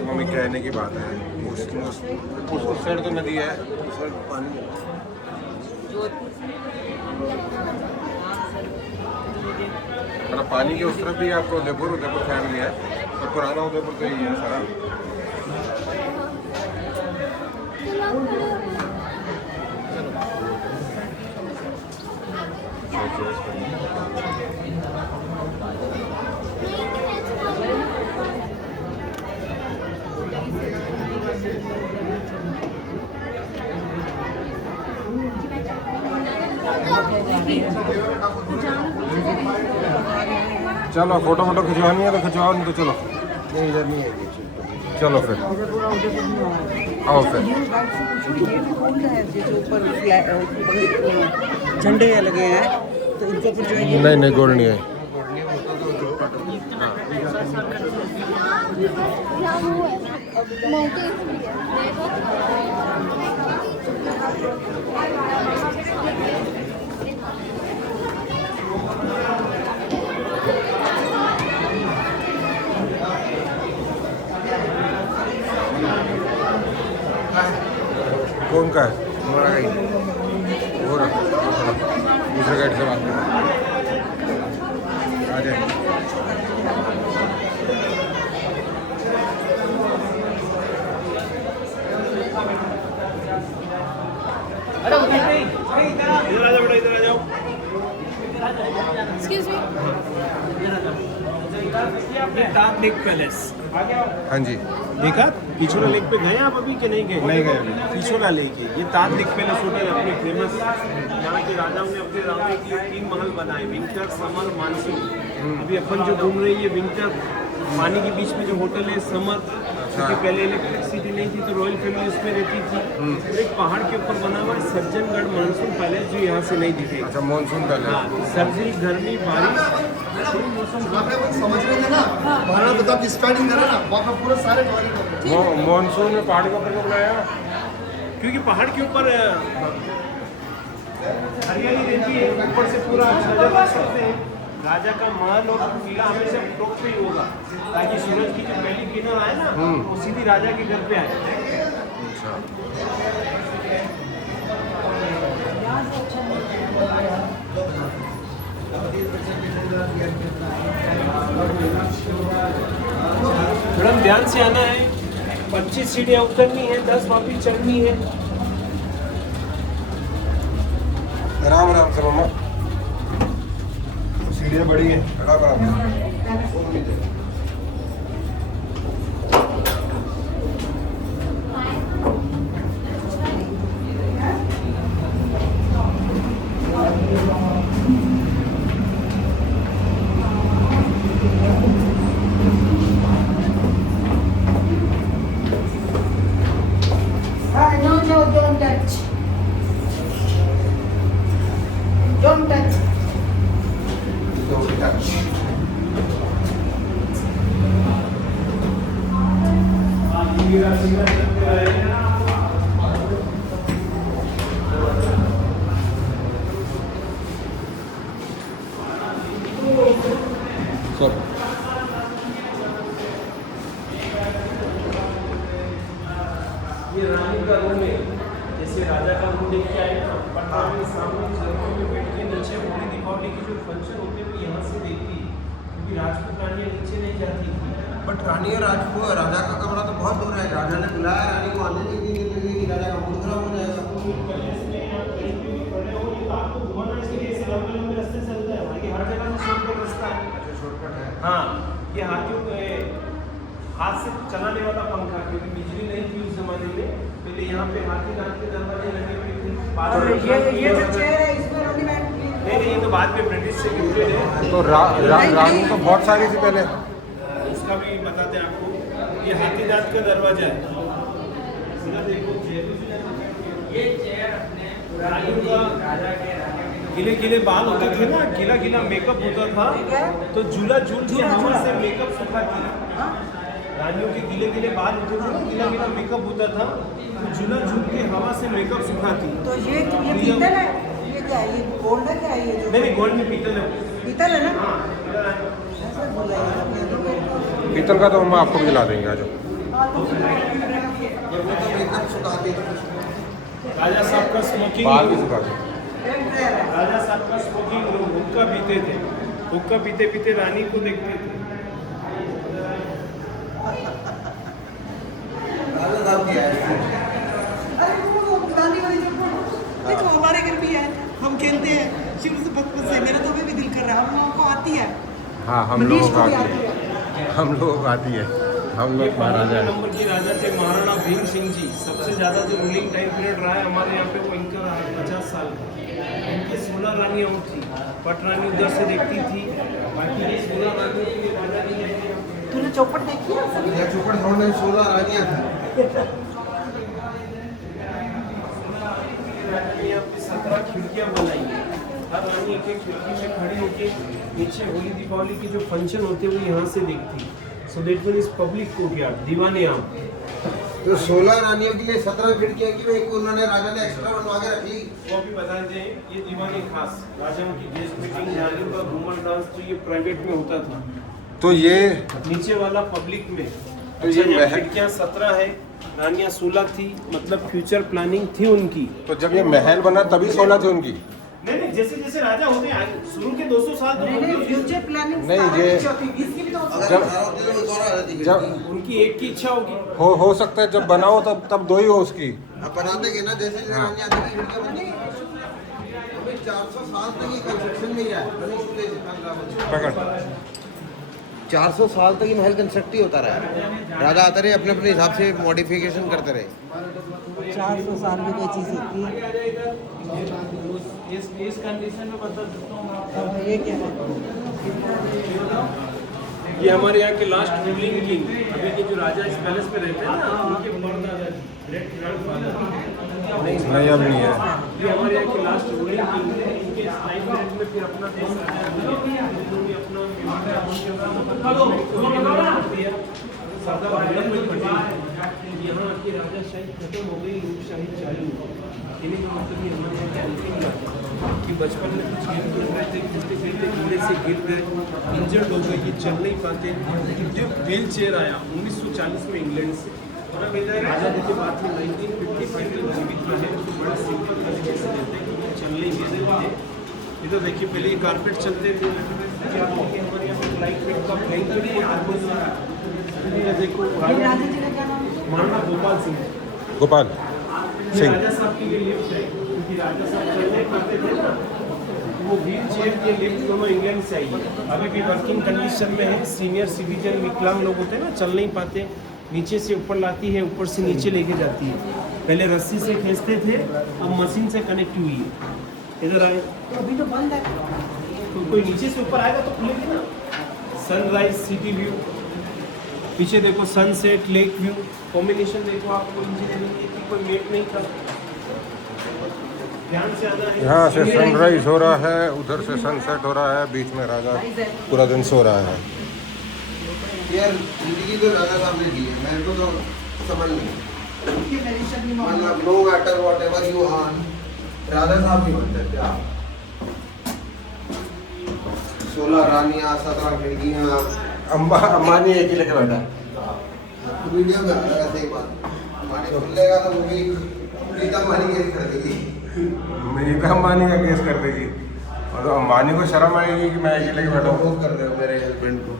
मम्मी कहने की बात है, उस साइड तो नदी है, उस साइड पानी। मतलब पानी के उस तरफ भी आपको उदयपुर फैमिली है, और पुराना उदयपुर तो यही है सारा। चलो फोटो वोटो खिंचवानी है तो खिंचवाओ, नहीं तो चलो। नहीं इधर नहीं है ये। चलो फिर आओ फिर। झंडे लगे हैं तो इनके ऊपर जो है नहीं नहीं गोल्ड नहीं है। कौन का है? हमारा गाइड। वो रखो, दूसरे गाइड से बात करो। आ जाए। इधर आ जा बेटा, इधर एक्सक्यूज मी ये ताज लेक पैलेस आ गया हाँ जी, देखा पिछोला लेक पे गए आप अभी कि नहीं गए? नहीं गए पिछोला लेक है ये ताज लेक पैलेस होटल है अपने फेमस। यहाँ के राजाओं ने अपने रहने के लिए 3 महल बनाए, विंटर, समर, मानसून। अभी अपन जो घूम रहे हैं ये विंटर, पानी के बीच में जो होटल है समर, क्योंकि पहले इलेक्ट्रिसिटी नहीं थी तो रॉयल फैमिली उसमें रहती थी। एक पहाड़ के ऊपर बना हुआ है सज्जनगढ़ मानसून पैलेस जो यहाँ से नहीं दिखेगा। अच्छा मानसून पहले। हाँ, सर्दी गर्मी बारिश वहाँ पे अपन समझ रहे थे ना, वहाँ पे जब स्टार्टिंग करा ना, वहाँ पे पूरे सारे टॉयलेट हो गए। मानसून में पहाड़ के ऊपर क्यों बनाया? क्योंकि पहाड़ के ऊपर हरियाली रहती है, ऊपर से पूरा नजर आ सकते हैं। राजा का महल और किला हमेशा टॉप पे ही होगा ताकि सूरज की जो पहली किरण आए ना वो सीधी राजा के घर पे आए। अच्छा, थोड़ा ध्यान से आना है, 25 सीढ़ियाँ उतरनी है, 10 वापिस चढ़नी है। राम राम से मम्मा। सीढ़ियाँ बड़ी है। Ram Ram. No no don't touch don't touch Don't touch. Sir ये रानी का रूम है, जैसे राजा का रूम देख के आए ना, पटना में सामने झरनों में बैठ के नीचे होली दीपावली के जो फंक्शन होते हैं वो यहाँ से देखती है, क्योंकि राजपूत रानियाँ नीचे नहीं जाती थी। बट रानी और राजा का कमरा तो बहुत दूर है। राजा ने बुलाया रानी को आने के लिए, कि राजा का मूड खराब हो जाएगा। पैलेस में आप कहीं पे भी खड़े हो तो आपको घुमाना इसके लिए ऐसे लंबे लंबे रास्ते चलता है, वहाँ की हर जगह से शॉर्टकट रास्ता है। शॉर्टकट है। हाँ, ये हाथियों को हाथ से चलाने वाला पंखा, क्योंकि बिजली नहीं थी उस जमाने में, पहले यहाँ पे हाथी दांत के दरवाजे लगे हुए थे। ये जो चेयर है इसमें रानी बैठती है। नहीं, ये तो बाद में ब्रिटिश से गिफ्टेड है। तो रानी तो बहुत सारी थी पहले। उसका भी बताते हैं आपको। ये हाथी दांत का दरवाजा है। इधर देखो ये चेयर अपने रानी का गिले गिले बाल होते थे ना, गीला गीला मेकअप होता था, तो झूला झूल के हवा से मेकअप सुखाती। रानियों के गिले गिले बाल होते थे ना, गीला गीला मेकअप होता था, तो झूला झूल के हवा से मेकअप सुखाती। तो ये पीतल है, ये क्या है, ये गोल्ड है क्या है, ये जो नहीं गोल्ड में पीतल है। पीतल है ना। हाँ, इधर आए। ऐसा बोला है। पीतल का तो मम्मा आपको भी दिला देंगे आज। ये वो तो मेकअप सुखाती है। राजा साहब का स्मोकिंग बाल भी सुखा दे। राजा साहब का स्मोकिंग रूम, हुक्का पीते थे, हुक्का पीते पीते रानी को देखते थे। राजा साहब की है। अरे वो गांधी वाली जो देखो हमारे घर भी है, हम खेलते हैं शुरू से बचपन से, मेरा तो अभी भी दिल कर रहा है, हम लोगों को आती है। हाँ, हम मनीष लोगों को को भी आती है, हम लोगों को आती है। हम ये लोग महाराजा 15वें हैं। नंबर की राजा थे महाराणा भीम सिंह जी। सबसे ज़्यादा जो रूलिंग टाइम पीरियड रहा है हमारे यहाँ पे वो इनका रहा है 50 साल का। इनकी 16 रानियाँ और थी, पट रानी उधर से देखती थी, बाकी ये 16 रानियों के लिए राजा नहीं है। तूने चौपट देखी है? यह चौपड़ छोड़ने 16 रानियाँ थी। यहाँ पे 17 खिड़कियाँ बनाई हैं, हर रानी एक एक खिड़की में खड़ी होकर नीचे होली दीपावली के जो फंक्शन होते हैं वो यहाँ से देखती। So that mean is public courtyard, दीवाने आम। तो 16 रानियों के लिए 17 खिड़कियाँ की एक उन्होंने राजा ने एक्स्ट्रा बनवा के रखी। वो भी बताते हैं, ये दीवाने खास राजाओं की गेस्ट मीटिंग, झालियों का घूमर डांस तो ये प्राइवेट में होता था, तो ये नीचे वाला पब्लिक में। तो ये अच्छा, महल- खिड़कियाँ 17 है, रानियाँ 16 थी, मतलब फ्यूचर प्लानिंग थी उनकी। तो जब ये महल बना तभी 16 थी उनकी। नहीं, जैसे जैसे राजा होते हैं शुरू के 200 साल तो नहीं नहीं, फ्यूचर प्लानिंग नहीं, ये- इसकी भी तो अगर जब- 18 होती तो 12 रहती थी। जब उनकी एक की इच्छा होगी। हो सकता है जब बनाओ तब 2 ही हो उसकी। अब बना देंगे ना, जैसे जैसे रानियाँ आती थी खिड़कियाँ बनती। 400 साल तक ये कंस्ट्रक्शन में ही रहा है। पकड़ 400 साल तक ये महल कंस्ट्रक्ट ही होता रहा। राजा आते रहे अपने अपने हिसाब से मॉडिफिकेशन करते रहे। 400 साल में कोई चीज़ होती है। इस कंडीशन में बता देता हूँ अब ये क्या है? ये हमारे यहाँ के लास्ट रूलिंग किंग, अभी के जो राजा इस पैलेस में रहते हैं ना, उनके परदादा ग्रेट ग्रैंडफादर नहीं अब नहीं है। ये हमारे यहाँ के लास्ट रूलिंग किंग थे। इनके टाइम पीरियड में फिर अपना देश सरदार वल्लभ भाई पटेल यहाँ की राजाशाही खत्म हो गई, रूपशाही चालू। इन्हीं का मतलब ये हमारे यहाँ के अंतिम बात कि बचपन में कुछ गिर गिर रहे थे, गिरते गिरते गिरने से गिर गए, इंजर्ड हो गए, ये चल नहीं पाते। जब व्हील चेयर आया 1940 में इंग्लैंड से, और अब इधर आज़ादी के बाद में 1955 में जीवित रहे, तो बड़े सिंपल तरीके से देते कि ये चल नहीं गिर रहे थे। इधर देखिए पहले ये कारपेट चलते थे, क्या हमारे यहाँ पे लाइट वेट का ब्लैंकेट है आदमी। देखो राजा जी का क्या नाम है? महाराणा गोपाल सिंह, गोपाल ये सिंह। राजा साहब के लिए लिफ्ट है, क्योंकि राजा साहब चल नहीं पाते थे ना, वो व्हील चेयर के लिफ्ट दोनों इंग्लैंड से आई है। अभी भी वर्किंग कंडीशन में है। सीनियर सिटीजन विकलांग लोग होते हैं ना, चल नहीं पाते, नीचे से ऊपर लाती है, ऊपर से नीचे लेके जाती है। पहले रस्सी से खींचते थे, अब मशीन से कनेक्ट हुई है। इधर आए तो अभी तो बंद है। तो कोई नीचे से ऊपर आएगा तो खुलेगी ना। सनराइज सिटी व्यू, पीछे देखो सनसेट लेक व्यू, कॉम्बिनेशन देखो आपको। इंजीनियरिंग की कोई मेट नहीं था, ध्यान से आना है। यहाँ से सनराइज हो रहा है, उधर से सनसेट हो रहा है, बीच में राजा पूरा दिन सो रहा है। यार जिंदगी तो राजा साहब ने दी है, मेरे को तो समझ नहीं। ये मेरी शक्ति मतलब no matter whatever you earn, राजा साहब नहीं बन सकते आप। 16 रानियाँ, 17 खिड़कियाँ, अंबानी एक ही लेके बैठा। वीडियो में आ रहा है एक बात, अंबानी खुलेगा तो वो भी प्रीतम अंबानी केस कर देगी। मीका अंबानी का केस कर देगी, और तो अंबानी को शर्म आएगी कि मैं एक ही लेके बैठा हूँ। प्रपोज कर रहे हो मेरे हस्बैंड को।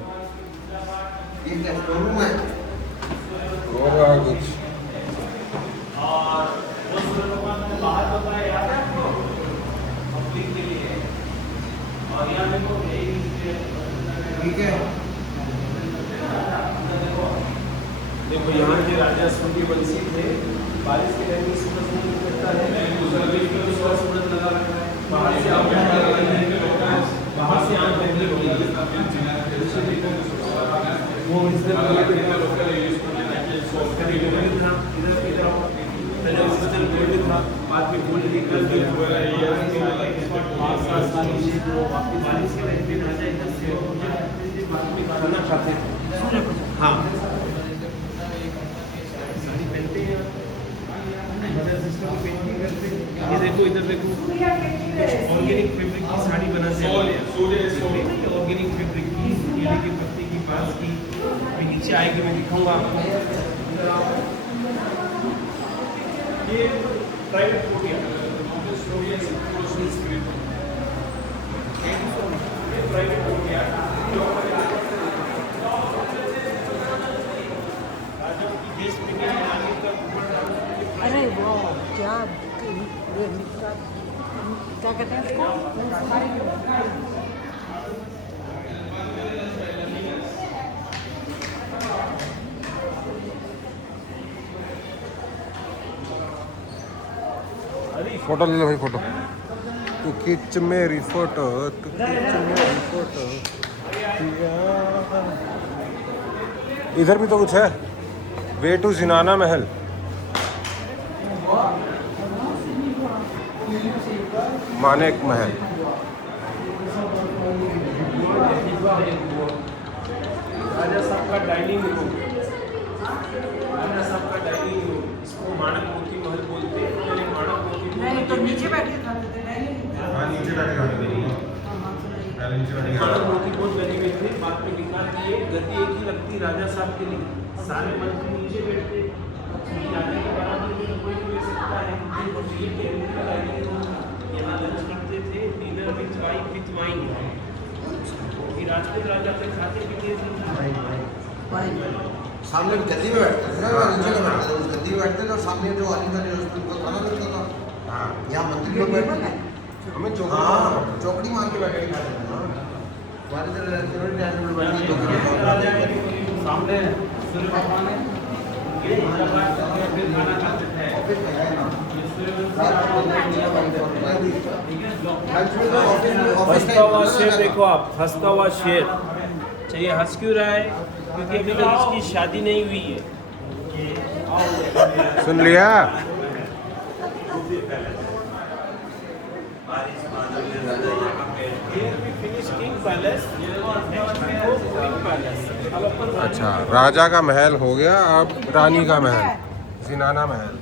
ये क्या शोरूम है? होगा कुछ। ठीक है। देखो यहाँ के राजा सूर्यवंशी थे, बारिश के टाइम में सूरज नहीं निकलता है, सूरज लगा रखा है, बाहर से आग बंदी हो गई। वो गोल्ड था, बाद में गोल्ड निकल गया। बारिश के टाइम में राजा इधर से खाना खाते थे। हाँ, साड़ी पहनते हैं, मदर सिस्टर को पेंटिंग करते हैं। ये देखो, इधर देखो, ऑर्गेनिक फैब्रिक की साड़ी बनाते हैं। ऑर्गेनिक फैब्रिक की, केले के पत्ते की, बांस की। अभी नीचे आएगी, मैं दिखाऊंगा आपको। ये प्राइवेट कोटिया, प्राइवेट कोटिया अरे वो क्या कहते हैं इसको? फोटो ले लो भाई, फोटो। तू खींच मेरी फोटो, तू खींच मेरी फोटो। इधर भी तो कुछ है, वे टू जिनाना महल। मानेक महल। राजा साहब का डाइनिंग रूम, राजा साहब का डाइनिंग रूम, इसको माणक मोती महल बोलते हैं। पहले माणक मोती नहीं तो नीचे बैठ के खाते थे नहीं। हाँ, नीचे बैठ के खाते थे। पहले नीचे बैठ के खाते माणक थे। मोती बहुत लगे हुए थे। बाद में लिखा कि ये गद्दी एक ही लगती राजा साहब के लिए, सारे मंत्री नीचे बैठते। राजा के बराबर में कोई भी ले सकता है। ये कैबिनेट का डाइनिंग रूम, यहाँ लंच करते थे, dinner with wife with wine. Rajput राजा अपने खाते पीते थे। सामने गद्दी में बैठते थे ना, नीचे का बैठते थे, उस गद्दी में बैठते थे और सामने जो आने वाले उनको खाना मिलता था। हाँ, यहाँ मंत्री लोग बैठते थे। हमें चौकड़ी मार के बैठे खा लेते हैं हमारे इधर रेस्टोरेंट में बैठ के सामने सूर्य भगवान है ये फिर खाना खाते थे ऑफिस में है ना हंसता हुआ शेर देखो आप, हंसता हुआ शेर। चाहिए हंस क्यों रहा है? क्योंकि अभी तक इसकी शादी नहीं हुई है। सुन लिया? अच्छा, राजा का महल हो गया, अब रानी का महल, जिनाना महल।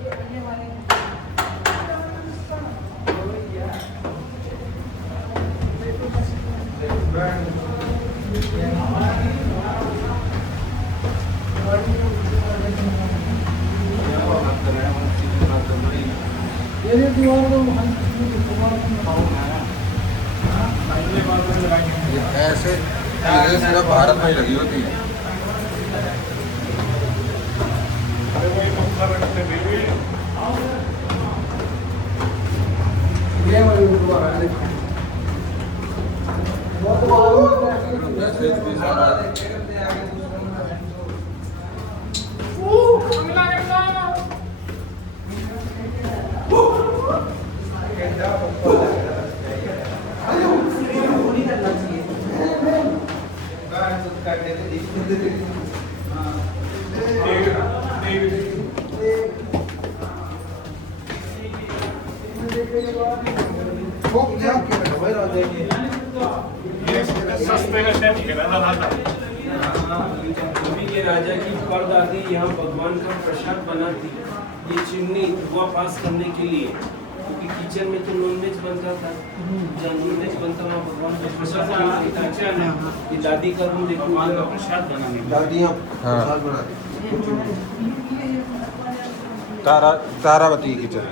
ये ऐसे चीजें सिर्फ भारत में ही लगी होती है। अभी ये राजा की परदादी यहाँ भगवान का प्रसाद बनाती। ये चिमनी धुआं पास करने के लिए, क्योंकि किचन में तो नॉनवेज बनता था, जहाँ नॉनवेज बनता वहाँ भगवान का प्रसाद बनाती। किचन है ये दादी का रूम देखो, भगवान का प्रसाद बनाने दादियाँ हाँ। प्रसाद बनाती तारावती किचन।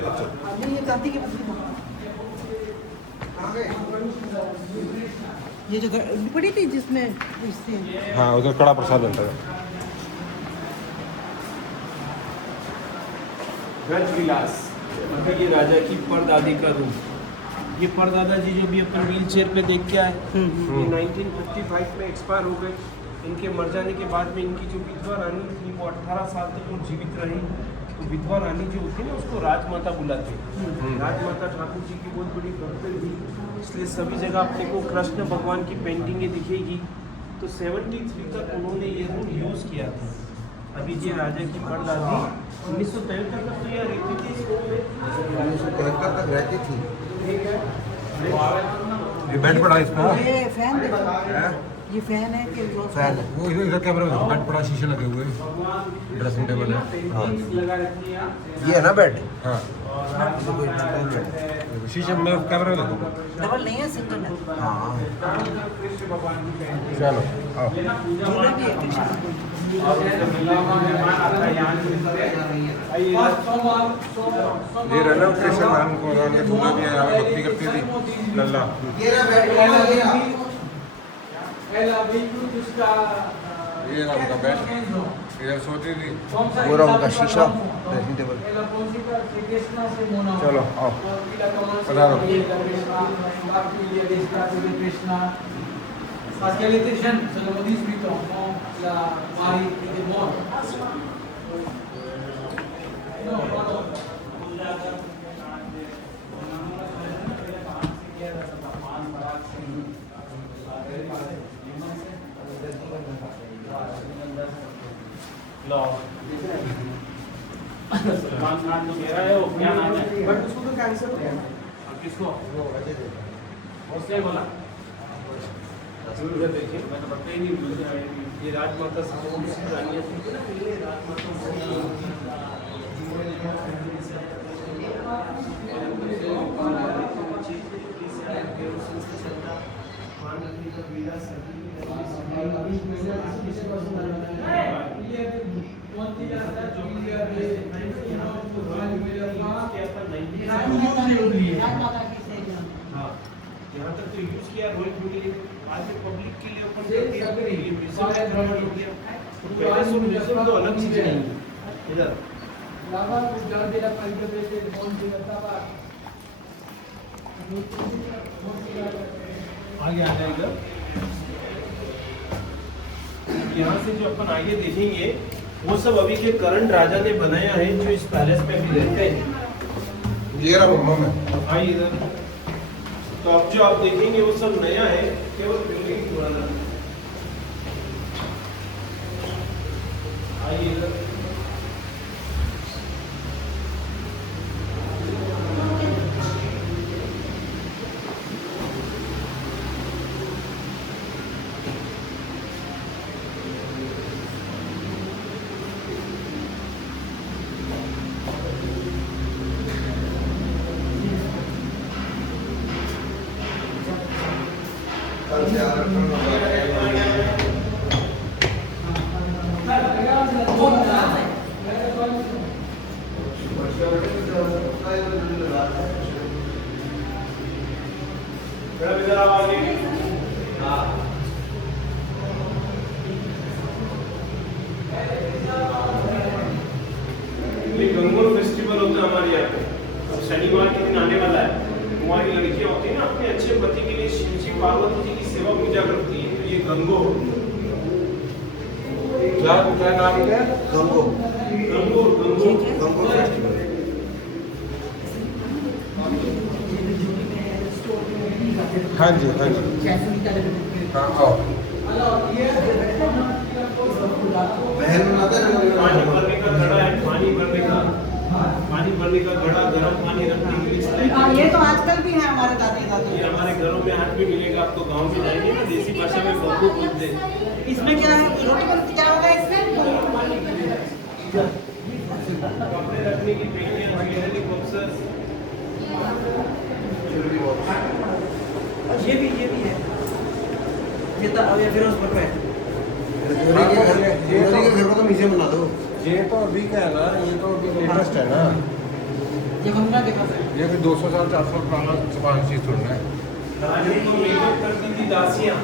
ये दादी के बदले ये जो पड़ी थी जिसमें इससे हाँ, उधर कड़ा प्रसाद बनता है। गज विलास। अभी ये राजा की परदादी का रूम। ये परदादा जी जो भी अपन व्हील चेयर पे देख के आए, ये 1955 में एक्सपायर हो गए। इनके मर जाने के बाद में इनकी जो विधवा रानी थी वो 18 साल तक वो जीवित रही। तो विधवा रानी जो होती है ना उसको राजमाता बुलाते हैं। राजमाता ठाकुर जी की बहुत बड़ी भक्त थी, इसलिए सभी जगह अपने को कृष्ण भगवान की पेंटिंगें दिखेगी। तो 73 तक उन्होंने ये रूम यूज़ किया था। अभी ये राजा की परदादी 1973 तक तो यह रहती थी इस रूम में। 1973 तक रहती थी। ये बेड पड़ा इसका। ये फैन देखो, ये फैन है कि फैन है। वो इधर कैमरा में देखो, बेड पड़ा, शीशे लगे हुए, ड्रेसिंग टेबल है। लगा रखी है। ये है ना बेड? हाँ, शीशे में कैमरा में देखो। डबल नहीं है, सिंगल है। हाँ कृष्ण भगवान की पेंटिंग। चलो आओ। झूला भी है कृष्ण का। ये रहना कृष्ण भगवान को उन्होंने झूला भी है, यहाँ पे भक्ति करती थी लल्ला। ये ना बेड ये ना ये रहा उनका बेड, इधर सोती थी। वो रहा उनका शीशा ड्रेसिंग टेबल। चलो आओ, पधारो। सलमान खान तो मेरा है, वो क्या नाम है? बट उसको तो कैंसिल हो गया ना। किसको? वो अजय देवगन। उसने बोला जरूर देखिए, मैं तो पता ही नहीं भूल गया। ये राजमाता रानियाँ थी ना, ये राजमाता यहाँ तक तो यूज किया रोल ब्यूटी, आज पब्लिक के लिए ओपन कर दिया। ये म्यूजियम हो गया, तो पहले से म्यूजियम तो अलग चीज है इधर। आगे आ जाएगा। यहाँ से जो अपन आगे देखेंगे वो सब अभी के करंट राजा ने बनाया है जो इस पैलेस में भी रहते हैं। ये रहा मम्मा में। आइए इधर। तो अब जो आप देखेंगे वो सब नया है, केवल बिल्डिंग पुराना है। आइए इधर। इधर आप आगे। ये गंगोर फेस्टिवल होता है हमारे यहाँ पे। अब शनिवार के दिन आने वाला है। हमारी लड़कियां होती है ना, अपने अच्छे पति के लिए शिव जी पार्वती जी की सेवा पूजा करती है। तो ये गंगोर क्या नाम क्या है? गंगो गंगोर गंगोर गंगो फेस्टिवल। हाँ जी हाँ जी हाँ आओ। महल बनाते हैं पानी भरने का घड़ा है, पानी भरने का घड़ा, गर्म पानी रखने के लिए चलाया। ये तो आजकल भी है हमारे दादी ये दादी। हमारे घरों में आज भी मिलेगा। आपको गांव में जाएंगे ना, देसी भाषा में गंगो बोलते हैं। इसमें क्या है, रोटी बनती क्या होगा इसमें? कपड़े रखने की पेटियां, ज्वेलरी बॉक्सेस। ये भी है। ये तो अब ये फिरोजपुर पे है। ये घर को तो नीचे बना दो। ये तो अभी का है ना, ये तो अभी लेटेस्ट है ना। ये गंगा के पास है। ये भी 200 साल 400 पुराना सामान चीज थोड़ा है। रानी को मेकअप करती थी दासियां।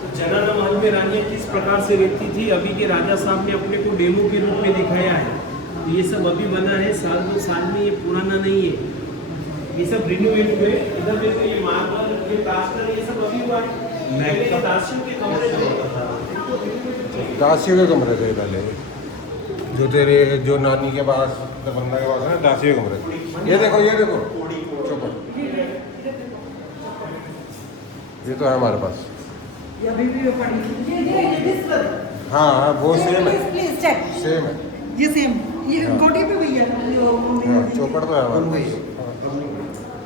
तो जनन महल में रानियां किस प्रकार से रहती थी, अभी के राजा साहब ने अपने को डेमो के रूप में दिखाया है। तो ये सब अभी बना है, साल 2 साल में, ये पुराना नहीं है। ये सब रिन्यूएट हुए। इधर देखो ये मार्बल, ये प्लास्टर, ये सब अभी हुआ है। पहले ये दासियों के कमरे थे। दासियों के कमरे थे पहले, जो तेरे जो नानी के पास दरभंगा के पास है ना, दासियों के कमरे। ये देखो चौपट, ये तो है हमारे पास। ये अभी भी पड़ी। ये हाँ वो सेम है, प्लीज चेक। सेम है। ये सेम, ये हाँ। कोटी पे भैया हाँ, चौपट तो है हमारे पास।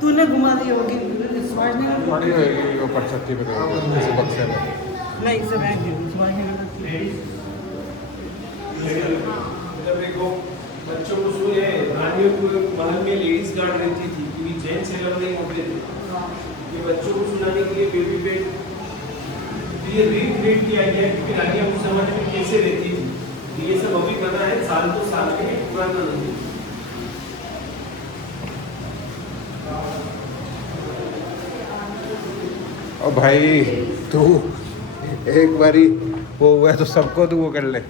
तूने घुमा दी होगी सुभाष नगर। पड़ी होगी वो परछत्ती पे किसी बक्से में। नहीं सब है सुभाष नगर। इधर देखो बच्चों को सुने, रानियों को महल में लेडीज गार्ड रहती थी क्योंकि जैन सेलर नहीं होते थे। ये बच्चों को सुनाने के लिए बेबी बेड, तो ये रीक्रिएट किया गया क्योंकि रानियां उस जमाने में कैसे रहती थी। तो ये सब अभी बना है, साल 2 साल में, पुराना नहीं। और भाई तू एक बारी वो हुआ है तो सबको तू वो कर ले।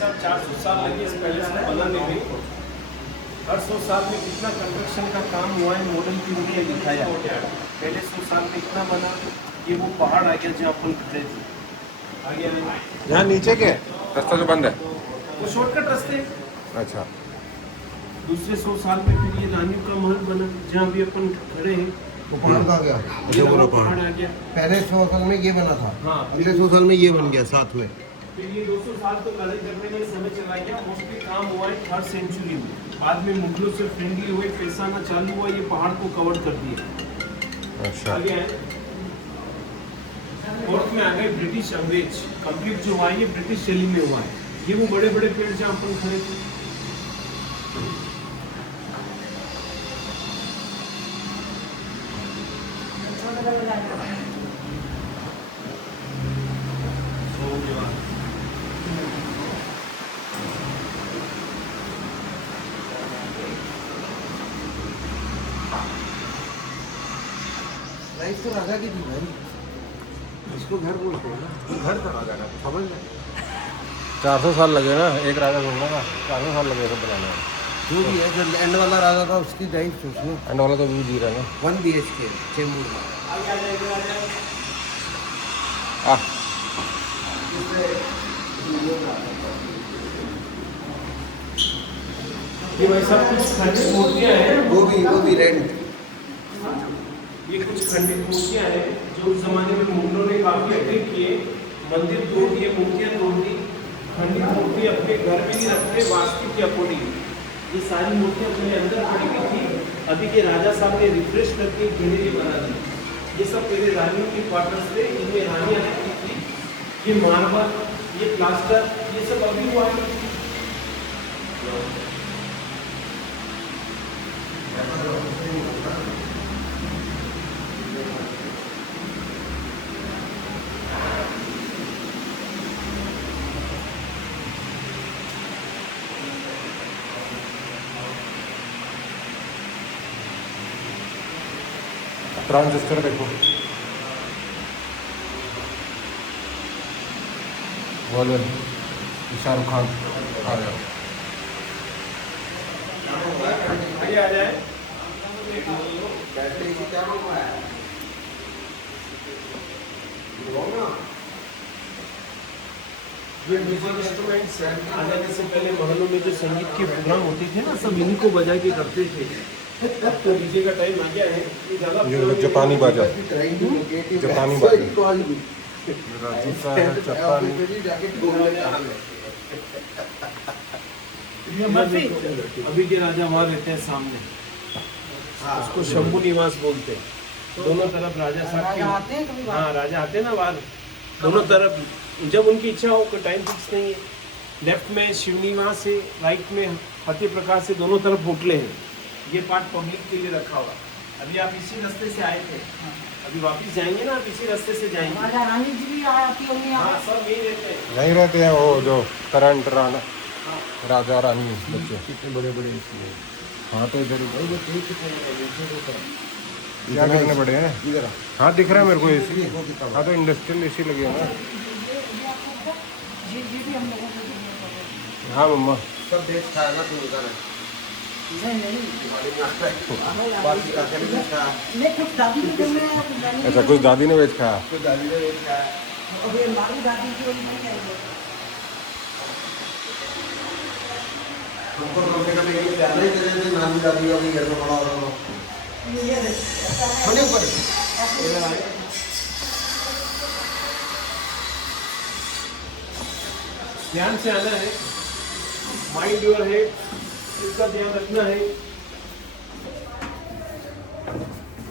सब 400 साल लगे इस पैलेस को बनाने में। हर 100 साल में कितना कंस्ट्रक्शन का काम हुआ है, मॉडल की उन्हें दिखाया। पहले 100 साल में इतना बना, ये वो पहाड़ आ गया जहाँ अपन खड़े थे। आ गया यहाँ नीचे के रास्ता जो बंद है। वो शॉर्टकट रास्ते। अच्छा, दूसरे 100 साल में फिर ये रानियों का महल बना जहाँ भी अपन खड़े हैं। वो पहाड़ कहाँ गया? ये वाला पहाड़ आ गया। पहले 100 साल में ये बना था। हाँ। अगले 100 साल में ये बन गया साथ में। फिर ये 200 साल तो लड़ाई करने में समय चला गया। मोस्टली काम हुआ है 3rd सेंचुरी में। बाद में मुगलों से फ्रेंडली हुए, पैसा आना चालू हुआ, ये पहाड़ को कवर कर दिया। अच्छा। आगे आए। नॉर्थ में आ गए ब्रिटिश अंग्रेज। कंप्लीट जो हुआ है ये ब्रिटिश शैली में हुआ है। ये वो बड़े बड़े पेड़ जहाँ अपन खड़े थे। लाइफ तो राजा की थी भाई, इसको घर बोलते हैं ना, घर था राजा का, समझ में। 400 साल लगे ना एक राजा घूमने का, 400 साल लगे सब बनाने में। जो भी है, जो एंड वाला राजा था उसकी लाइफ सोचो। एंड वाला तो व्यू जी रहा है 1 BHK चेंबूर में। ना। ये भाई साहब कुछ खंडित मूर्तियाँ हैं, वो भी रेंट। ये कुछ खंडित मूर्तियाँ हैं जो उस जमाने में मुगलों ने काफी अटैक किए, मंदिर तोड़ दिए, मूर्तियाँ तोड़ दी। खंडित मूर्ति अपने घर में ही रखते वास्तु के अकॉर्डिंग। ये सारी मूर्तियाँ अपने अंदर पड़ी हुई थी, अभी के राजा साहब ने रिफ्रेश करके गैलरी बना दी। ये सब पहले रानियों के क्वार्टर्स थे, इनमें रानियाँ रहती थी। ये मार्बल, ये प्लास्टर, ये सब अभी हुआ है। ट्रांजिस्टर देखो, वॉल्यूम, शाहरुख खान आ गया। आइए आ जाए। बैटरी की क्या हुआ है? ये म्यूजिक इंस्ट्रूमेंट्स आ जाने से पहले महलों में जो संगीत के प्रोग्राम होते थे ना, सब इन्हीं को बजा के करते थे। अब तो डीजे का टाइम आ गया है, ये ज़्यादा ये जापानी बाजा, जापानी बाजा। अभी के राजा वहाँ रहते हैं सामने, उसको शंभू निवास बोलते हैं। दोनों तरफ राजा साहब राजा आते हैं कभी के, हाँ राजा आते हैं ना बाहर, दोनों तरफ जब उनकी इच्छा हो, कोई टाइम फिक्स नहीं है। लेफ्ट में शिवनिवास है, राइट में फतेह प्रकाश से, दोनों तरफ होटलें हैं। ये पार्ट पब्लिक के लिए रखा हुआ। अभी आप इसी रास्ते से आए थे, अभी वापस जाएंगे ना, आप इसी रास्ते से जाएंगे। राजा रानी जी भी आती होंगी हाँ यहाँ। सब यही रहते हैं। नहीं रहते हैं वो जो करंट राजा रानी बच्चे, कितने बड़े बड़े इसलिए। हाँ तो इधर भाई वो तेज कितने क्या कितने बड़े हैं? इधर हाँ दिख रहा है मेरे को एसी। देखो कितना हाँ तो इंडस्ट्रियल एसी लगे हैं ना। जी भी हम लोगों को देखना पड़ेगा। हाँ मम्मा, सब देश खाएगा तो उधर है। बाकी का चली खा, नहीं कुछ दादी के घर में है, कुछ दादी ऐसा कुछ दादी ने बेच खाया। कोई दादी ने देश खाया। अभी हमारी दादी की वही नहीं है। हमको कम से कम एक प्याले दे देते, नानी दादी का भी घर में पड़ा होगा। ये ऐसा है। छोटे ऊपर ध्यान से आना है, माइंड योर हेड, इसका ध्यान रखना है।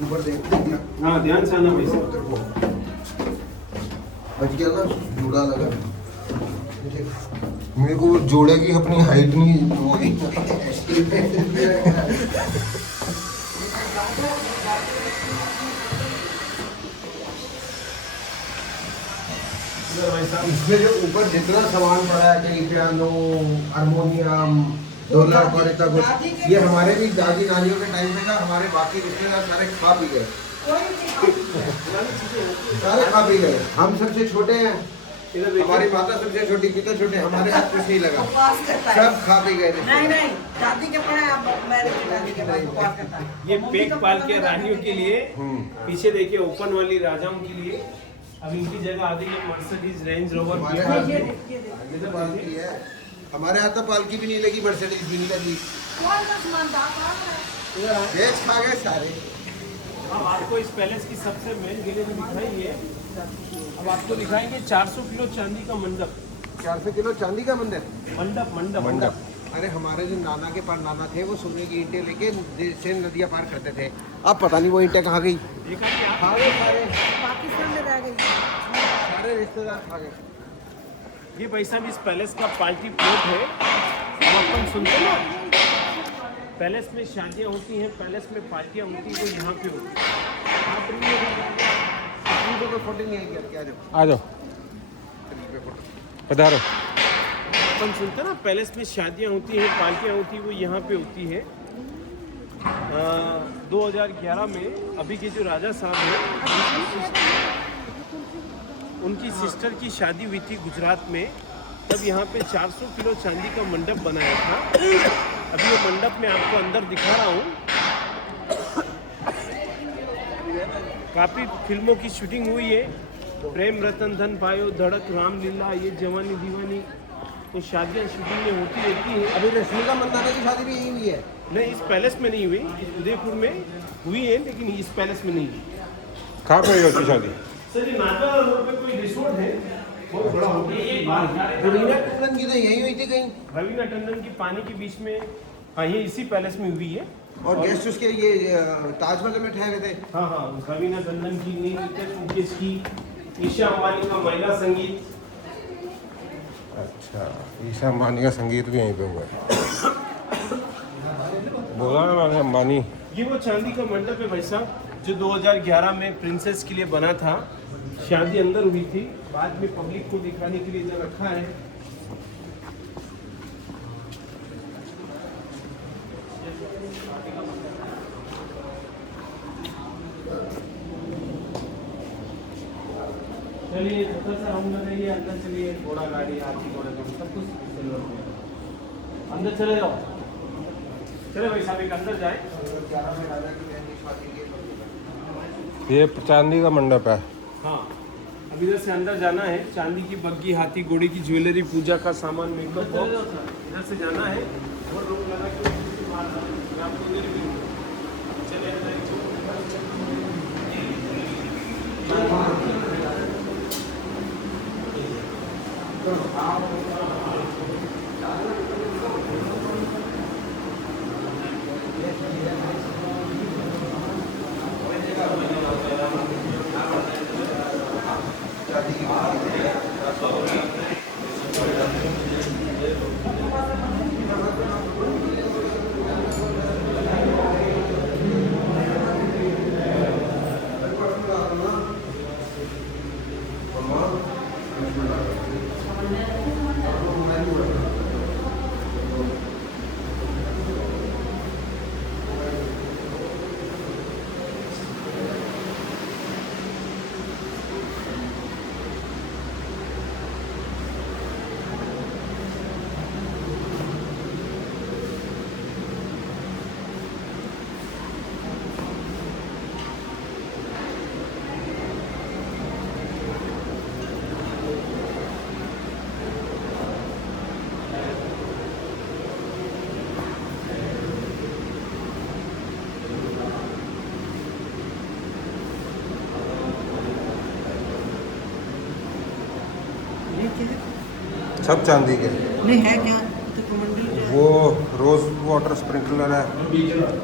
ऊपर देखते हैं। हाँ ध्यान से आना भाई साहब। बच गया ना, जोड़ा लगा। मेरे को वो जोड़े की अपनी हाइट नहीं वही इसमें जो ऊपर जितना सामान पड़ा है, कहीं पियानो, हारमोनियम, ढोलक और इतना कुछ, ये हमारे भी दादी नानियों के टाइम में था। हमारे बाकी रिश्तेदार सारे खा पी गए, सारे खा पी गए। हम सबसे छोटे हैं, हमारी माता सबसे छोटी, पिता छोटे, हमारे हाथ कुछ नहीं लगा, उपवास करता है। सब खा पी गए। नहीं नहीं दादी के पड़े अब मेरे दादी के पास उपवास करता है। ये पेट पाल के रानियों के लिए, पीछे देखिए ओपन वाली राजाओं के लिए। अब इनकी जगह आ गई है मर्सिडीज, रेंज रोवर, हमारे बिहार यहाँ में। ये तो पालकी है, हमारे यहाँ तो पालकी भी नहीं लगी, मर्सिडीज भी नहीं लगी। कौन सा सामान दाम बेच खा गए सारे। अब आपको इस पैलेस की सबसे मेन गैलरी दिखाई है। अब आपको दिखाएंगे 400 किलो चांदी का मंडप। 400 किलो चांदी का मंदिर। मंडप मंडप मंडप। अरे हमारे जो नाना के पास नाना थे, वो सोने की ईंटें लेके से नदियाँ पार करते थे। अब पता नहीं वो ईंटें कहाँ गई। देखा कि आप खा गए सारे, पाकिस्तान में रह गई। सारे रिश्तेदार खा गए। ये भाई साहब इस पैलेस का पार्टी प्लॉट है। अब अपन सुनते हैं, पैलेस में शादियाँ होती हैं, पैलेस में पार्टियाँ होती हैं, वो यहाँ पे होती हैं। को फोटो नहीं आई क्या जो आ जाओ, पधारो। अपन सुनते हैं ना, पैलेस में शादियाँ होती हैं, पार्टियाँ होती हैं, वो यहाँ पे होती है। 2011 में अभी के जो राजा साहब हैं उनकी सिस्टर की शादी हुई थी गुजरात में। तब यहाँ पे 400 किलो चांदी का मंडप बनाया था। अभी ये मंडप मैं आपको अंदर दिखा रहा हूँ। काफ़ी फिल्मों की शूटिंग हुई है। प्रेम रतन धन पायो, धड़क, रामलीला, ये जवानी दीवानी, तो शादियाँ शूटिंग में होती रहती हैं। अभी रश्मिका मंदाना की शादी भी यही हुई है। नहीं, इस पैलेस में नहीं हुई, इस उदयपुर में हुई है, लेकिन इस पैलेस में नहीं हुई। कहाँ पे हुई उसकी शादी? सर ये नागा रोड पे कोई रिसोर्ट है, बहुत बड़ा होटल है। रवीना टंडन की तो यही हुई थी कहीं। रवीना टंडन की पानी के बीच में, हाँ ये इसी पैलेस में हुई है। और गेस्ट उसके ये ताजमहल में ठहरे थे। हाँ हाँ, रवीना टंडन की, नील मुकेश की, ईशा अंबानी का महिला संगीत। अच्छा, ईशा अंबानी का संगीत भी यहीं पे हुआ है। बोला ना मैंने, अंबानी। ये वो चांदी का मंडप है भाई साहब, जो 2011 में प्रिंसेस के लिए बना था। शादी अंदर हुई थी, बाद में पब्लिक को दिखाने के लिए इधर रखा है। चलिए छोटा सा रूम लगाइए, अंदर चलिए। घोड़ा गाड़ी, हाथी घोड़ा गाड़ी, सब कुछ सिल्वर में। अंदर चले जाओ, चले भाई साहब एक अंदर जाए। ये चांदी का मंडप है। हाँ, अब इधर से अंदर जाना है। चांदी की बग्गी, हाथी घोड़े की ज्वेलरी, पूजा का सामान, मेकअप बॉक्स, इधर से जाना है। और रूम लगा के आपको इधर भी चले सब चांदी के। नहीं है क्या तो कमंडल क्या है? वो रोज़ वाटर स्प्रिंकलर है,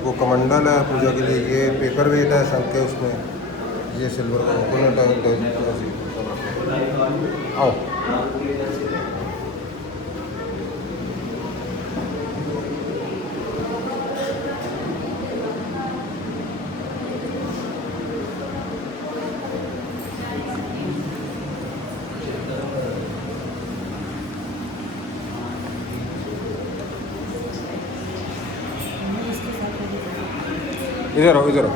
वो कमंडल है पूजा के लिए, ये पेपर वेट है शंख के उसमें, ये सिल्वर का कोकोनट है। आओ इधर आओ, इधर आओ।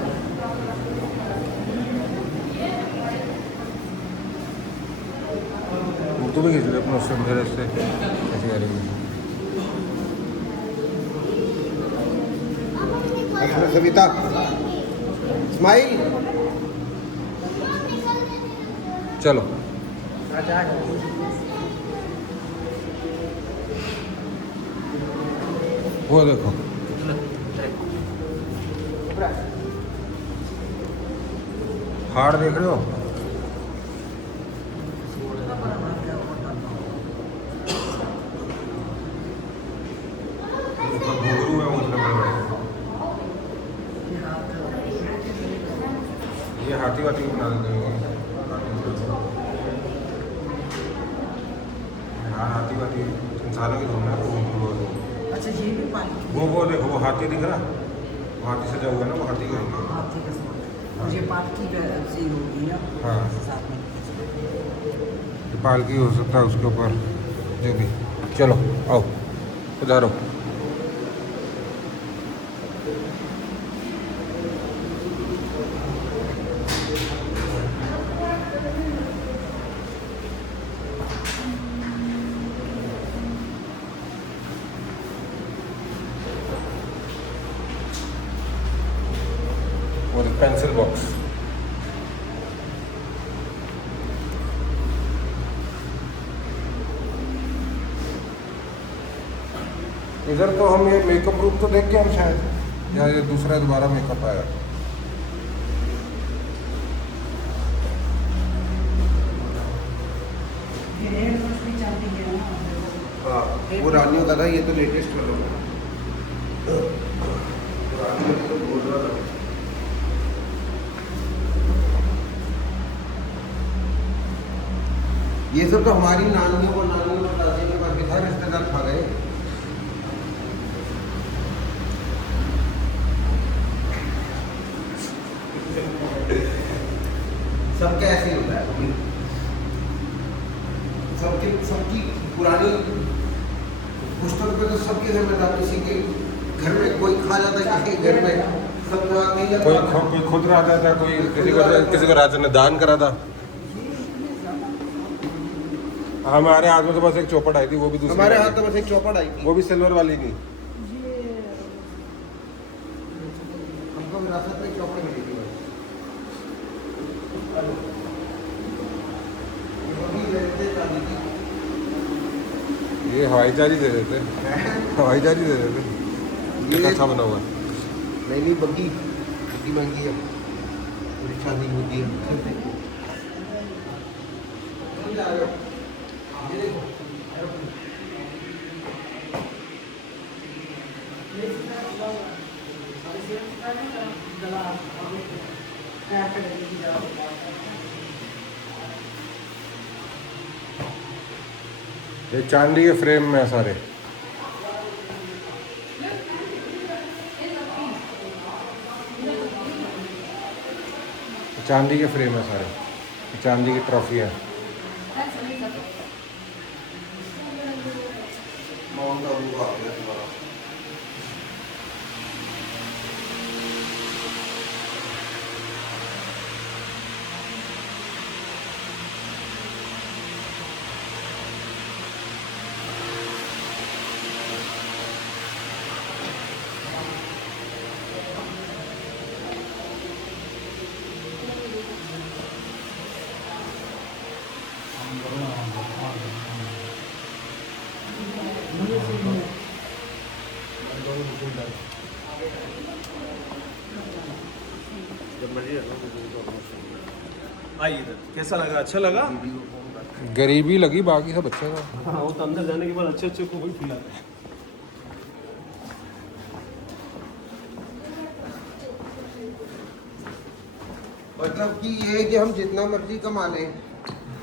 तू भी खींच ले अपने उससे, मेरे से ऐसे आ रही है। सविता स्माइल। चलो वो देखो, हार देख रहे हो? घुंघरू है उसमें बड़े बड़े। ये हाथी वाथी को बना देते हैं। हाँ, हाथी वाथी इंसानों की धुन है, वो अच्छा ये भी पानी वो देखो, वो हाथी दिख रहा, वो हाथी सजा हुआ है ना, वो हाथी का ही है। हाथी का सामान मुझे पालकी से होगी ना। हाँ। साथ में ये पालकी हो सकता है उसके ऊपर, जो भी। चलो आओ, उधारो। Pencil box. इधर तो हम ये मेकअप रूम तो देख के हम शायद, या ये दूसरा दोबारा मेकअप आया। हाँ वो रानियों का था, ये तो लेटेस्ट कर लो। रानियों का तो बोल रहा था। ये सब तो हमारी नानियों और दादी के पास भी था, रिश्तेदार खा गए। सबके ऐसे ही होता है, सबकी पुरानी पुस्तक पे तो सबके घर में था। किसी के घर में कोई खा जाता है, किसी के घर में सब जगह नहीं जाता। कोई खुद रहा था, कोई किसी को राजा ने दान करा था। हमारे हाथ में तो बस एक चौपट आई थी, वो भी दूसरी। हमारे हाथ में बस एक चौपट आई थी, वो भी सिल्वर वाली नहीं। हमको विरासत में चौपट मिली थी। ये हवाई जहाज ही दे देते, हवाई जहाज ही दे देते। ये अच्छा बना हुआ है। नहीं बग्गी महंगी है, पूरी चांदी होती है। ये चांदी के फ्रेम में है सारे। चांदी के फ्रेम है सारे, चांदी की ट्रॉफी है। माउंट आबू का आ गया तुम्हारा। आइए इधर, कैसा लगा? अच्छा लगा? गरीबी लगी, बाकी सब अच्छा था। हाँ वो तो अंदर जाने के बाद अच्छे अच्छे को वही खिलाते हैं। मतलब कि ये कि हम जितना मर्जी कमा लें,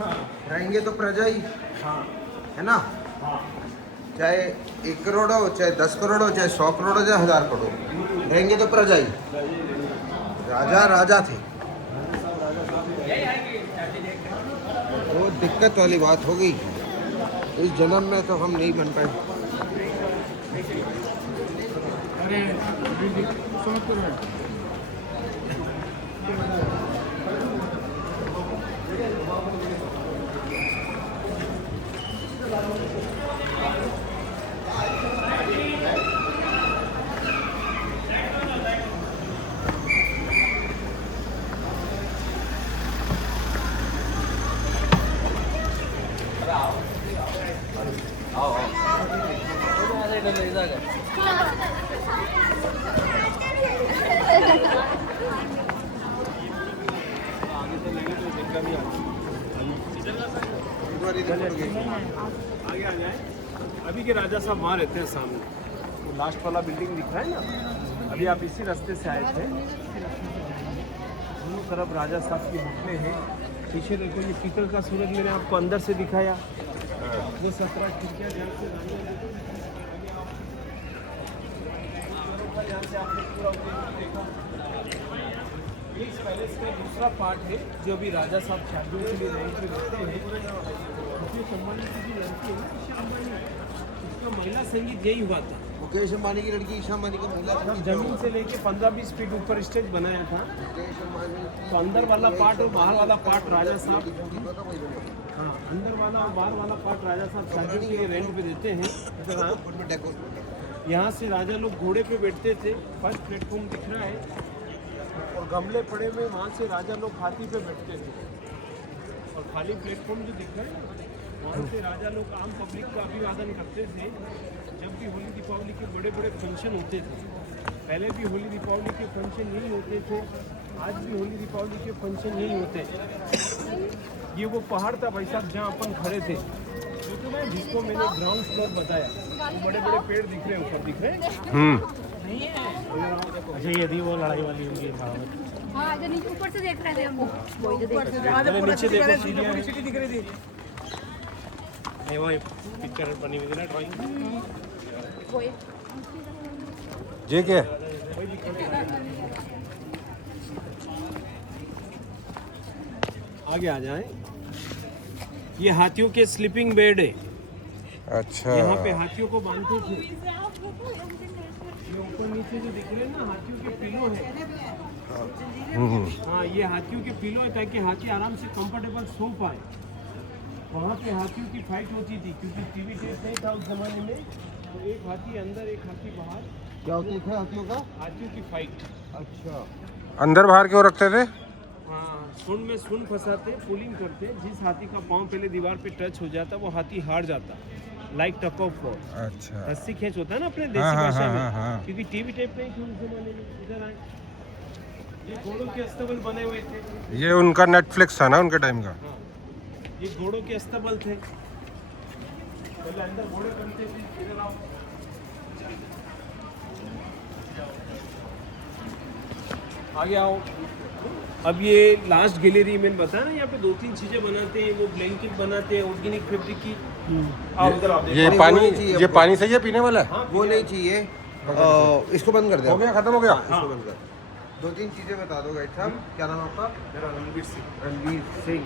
रहेंगे तो प्रजा ही, है ना? चाहे 1 करोड़ हो, चाहे 10 करोड़ हो, चाहे 100 करोड़ हो, चाहे 1000 करोड़ हो, रहेंगे तो प्रजा ही। राजा राजा थे। वो दिक्कत वाली बात हो गई। इस जन्म में तो हम नहीं बन पाए। आगे आ जाए। अभी के राजा साहब वहाँ रहते हैं सामने, वो लास्ट वाला बिल्डिंग दिख रहा है ना। अभी आप इसी रास्ते से आए थे। दोनों तरफ राजा साहब की होटलें हैं। पीछे देखो ये पीतल का सूरज मैंने आपको अंदर से दिखाया। वो 17 खिड़कियाँ जहाँ से यहाँ से आपने पूरा देखा। इस पैलेस का दूसरा पार्ट है जो अभी राजा साहब शादियों के लिए रेंट पे रहते हैं। मुकेश अंबानी की भी लड़की है ना, ईशा अंबानी, उसका महिला संगीत यही हुआ था। मुकेश अंबानी की लड़की ईशा अंबानी का महिला तब जमीन से लेके 15-20 फीट ऊपर स्टेज बनाया था। मुकेश अंबानी तो अंदर वाला पार्ट और बाहर वाला पार्ट राजा साहब, हाँ अंदर वाला और बाहर वाला पार्ट राजा साहब शादियों के लिए रेंट पे देते हैं। हाँ यहाँ से राजा लोग घोड़े पे बैठते थे। फर्स्ट प्लेटफॉर्म दिख रहा है। और गमले पड़े हुए वहाँ से राजा लोग हाथी पे बैठते थे। और खाली प्लेटफॉर्म जो दिख रहा है ना, वहाँ से राजा लोग आम पब्लिक का अभिवादन करते थे। जब भी होली दीपावली के बड़े बड़े फंक्शन होते थे, पहले भी होली दीपावली के फंक्शन यही होते थे, आज भी होली दीपावली के फंक्शन यही होते। ये वो पहाड़ था भाई साहब जहाँ अपन खड़े थे, जिसको मैंने ग्राउंड फ्लोर बताया, वो बड़े बड़े पेड़ दिख रहे हैं, ऊपर दिख रहे हैं। अच्छा ये थी वो लड़ाई वाली उनकी। हाँ, जो नीचे ऊपर से देख रहे थे हम लोग। वही जो देख रहे थे। पहले नीचे देखो, पूरी सिटी दिख रही थी। नहीं वो पिक्चर बनी हुई थी ना, ड्राइंग। वही। ये क्या है? आगे आ जाएं। ये हाथियों के स्लीपिंग बेड है। अच्छा, यहाँ पे हाथियों को बांधते थे। ये ऊपर नीचे जो दिख रहे हैं ना, हाथियों के पिलो है। हाँ, ये हाथियों के पिलो है ताकि हाथी आराम से कंफर्टेबल सो पाए। वहाँ पे हाथियों की फाइट होती थी क्योंकि टीवी टेप नहीं था उस जमाने में, तो एक हाथी अंदर एक हाथी बाहर। क्या होती है हाथियों का? हाथियों की फाइट। अच्छा, अंदर बाहर क्यों रखते थे? हाँ, सुन में सुन फंसाते, पुलिंग करते। जिस हाथी का पाँव पहले दीवार पे टच हो जाता वो हाथी हार जाता, लाइक टक ऑफ वॉर। अच्छा, रस्सी खींच होता है ना अपने हाँ, देसी हाँ, भाषा हाँ, में, हाँ। क्योंकि टीवी टेप नहीं थी उस जमाने में। इधर आए, ये घोड़ों के अस्तबल बने हुए थे। ये उनका नेटफ्लिक्स था ना उनके टाइम का। हाँ, ये घोड़ों के अस्तबल थे। पहले अंदर घोड़े बनते थे। इधर आओ, आगे आओ। अब ये लास्ट गैलरी मैंने बताया ना, यहाँ पे 2-3 चीजें बनाते हैं। वो ब्लैंकेट बनाते हैं ऑर्गेनिक फैब्रिक की। आओ उधर आओ, ये देखो। पानी, वो नहीं चाहिए ये आपको। पानी सही है पीने वाला है? हाँ, वो नहीं चाहिए। इसको बंद कर दे। हो गया, खत्म हो गया। इसको बंद कर। 2-3 चीजें बता दो गाइड साहब। क्या नाम है आपका? मेरा रणवीर सिंह। रणवीर सिंह।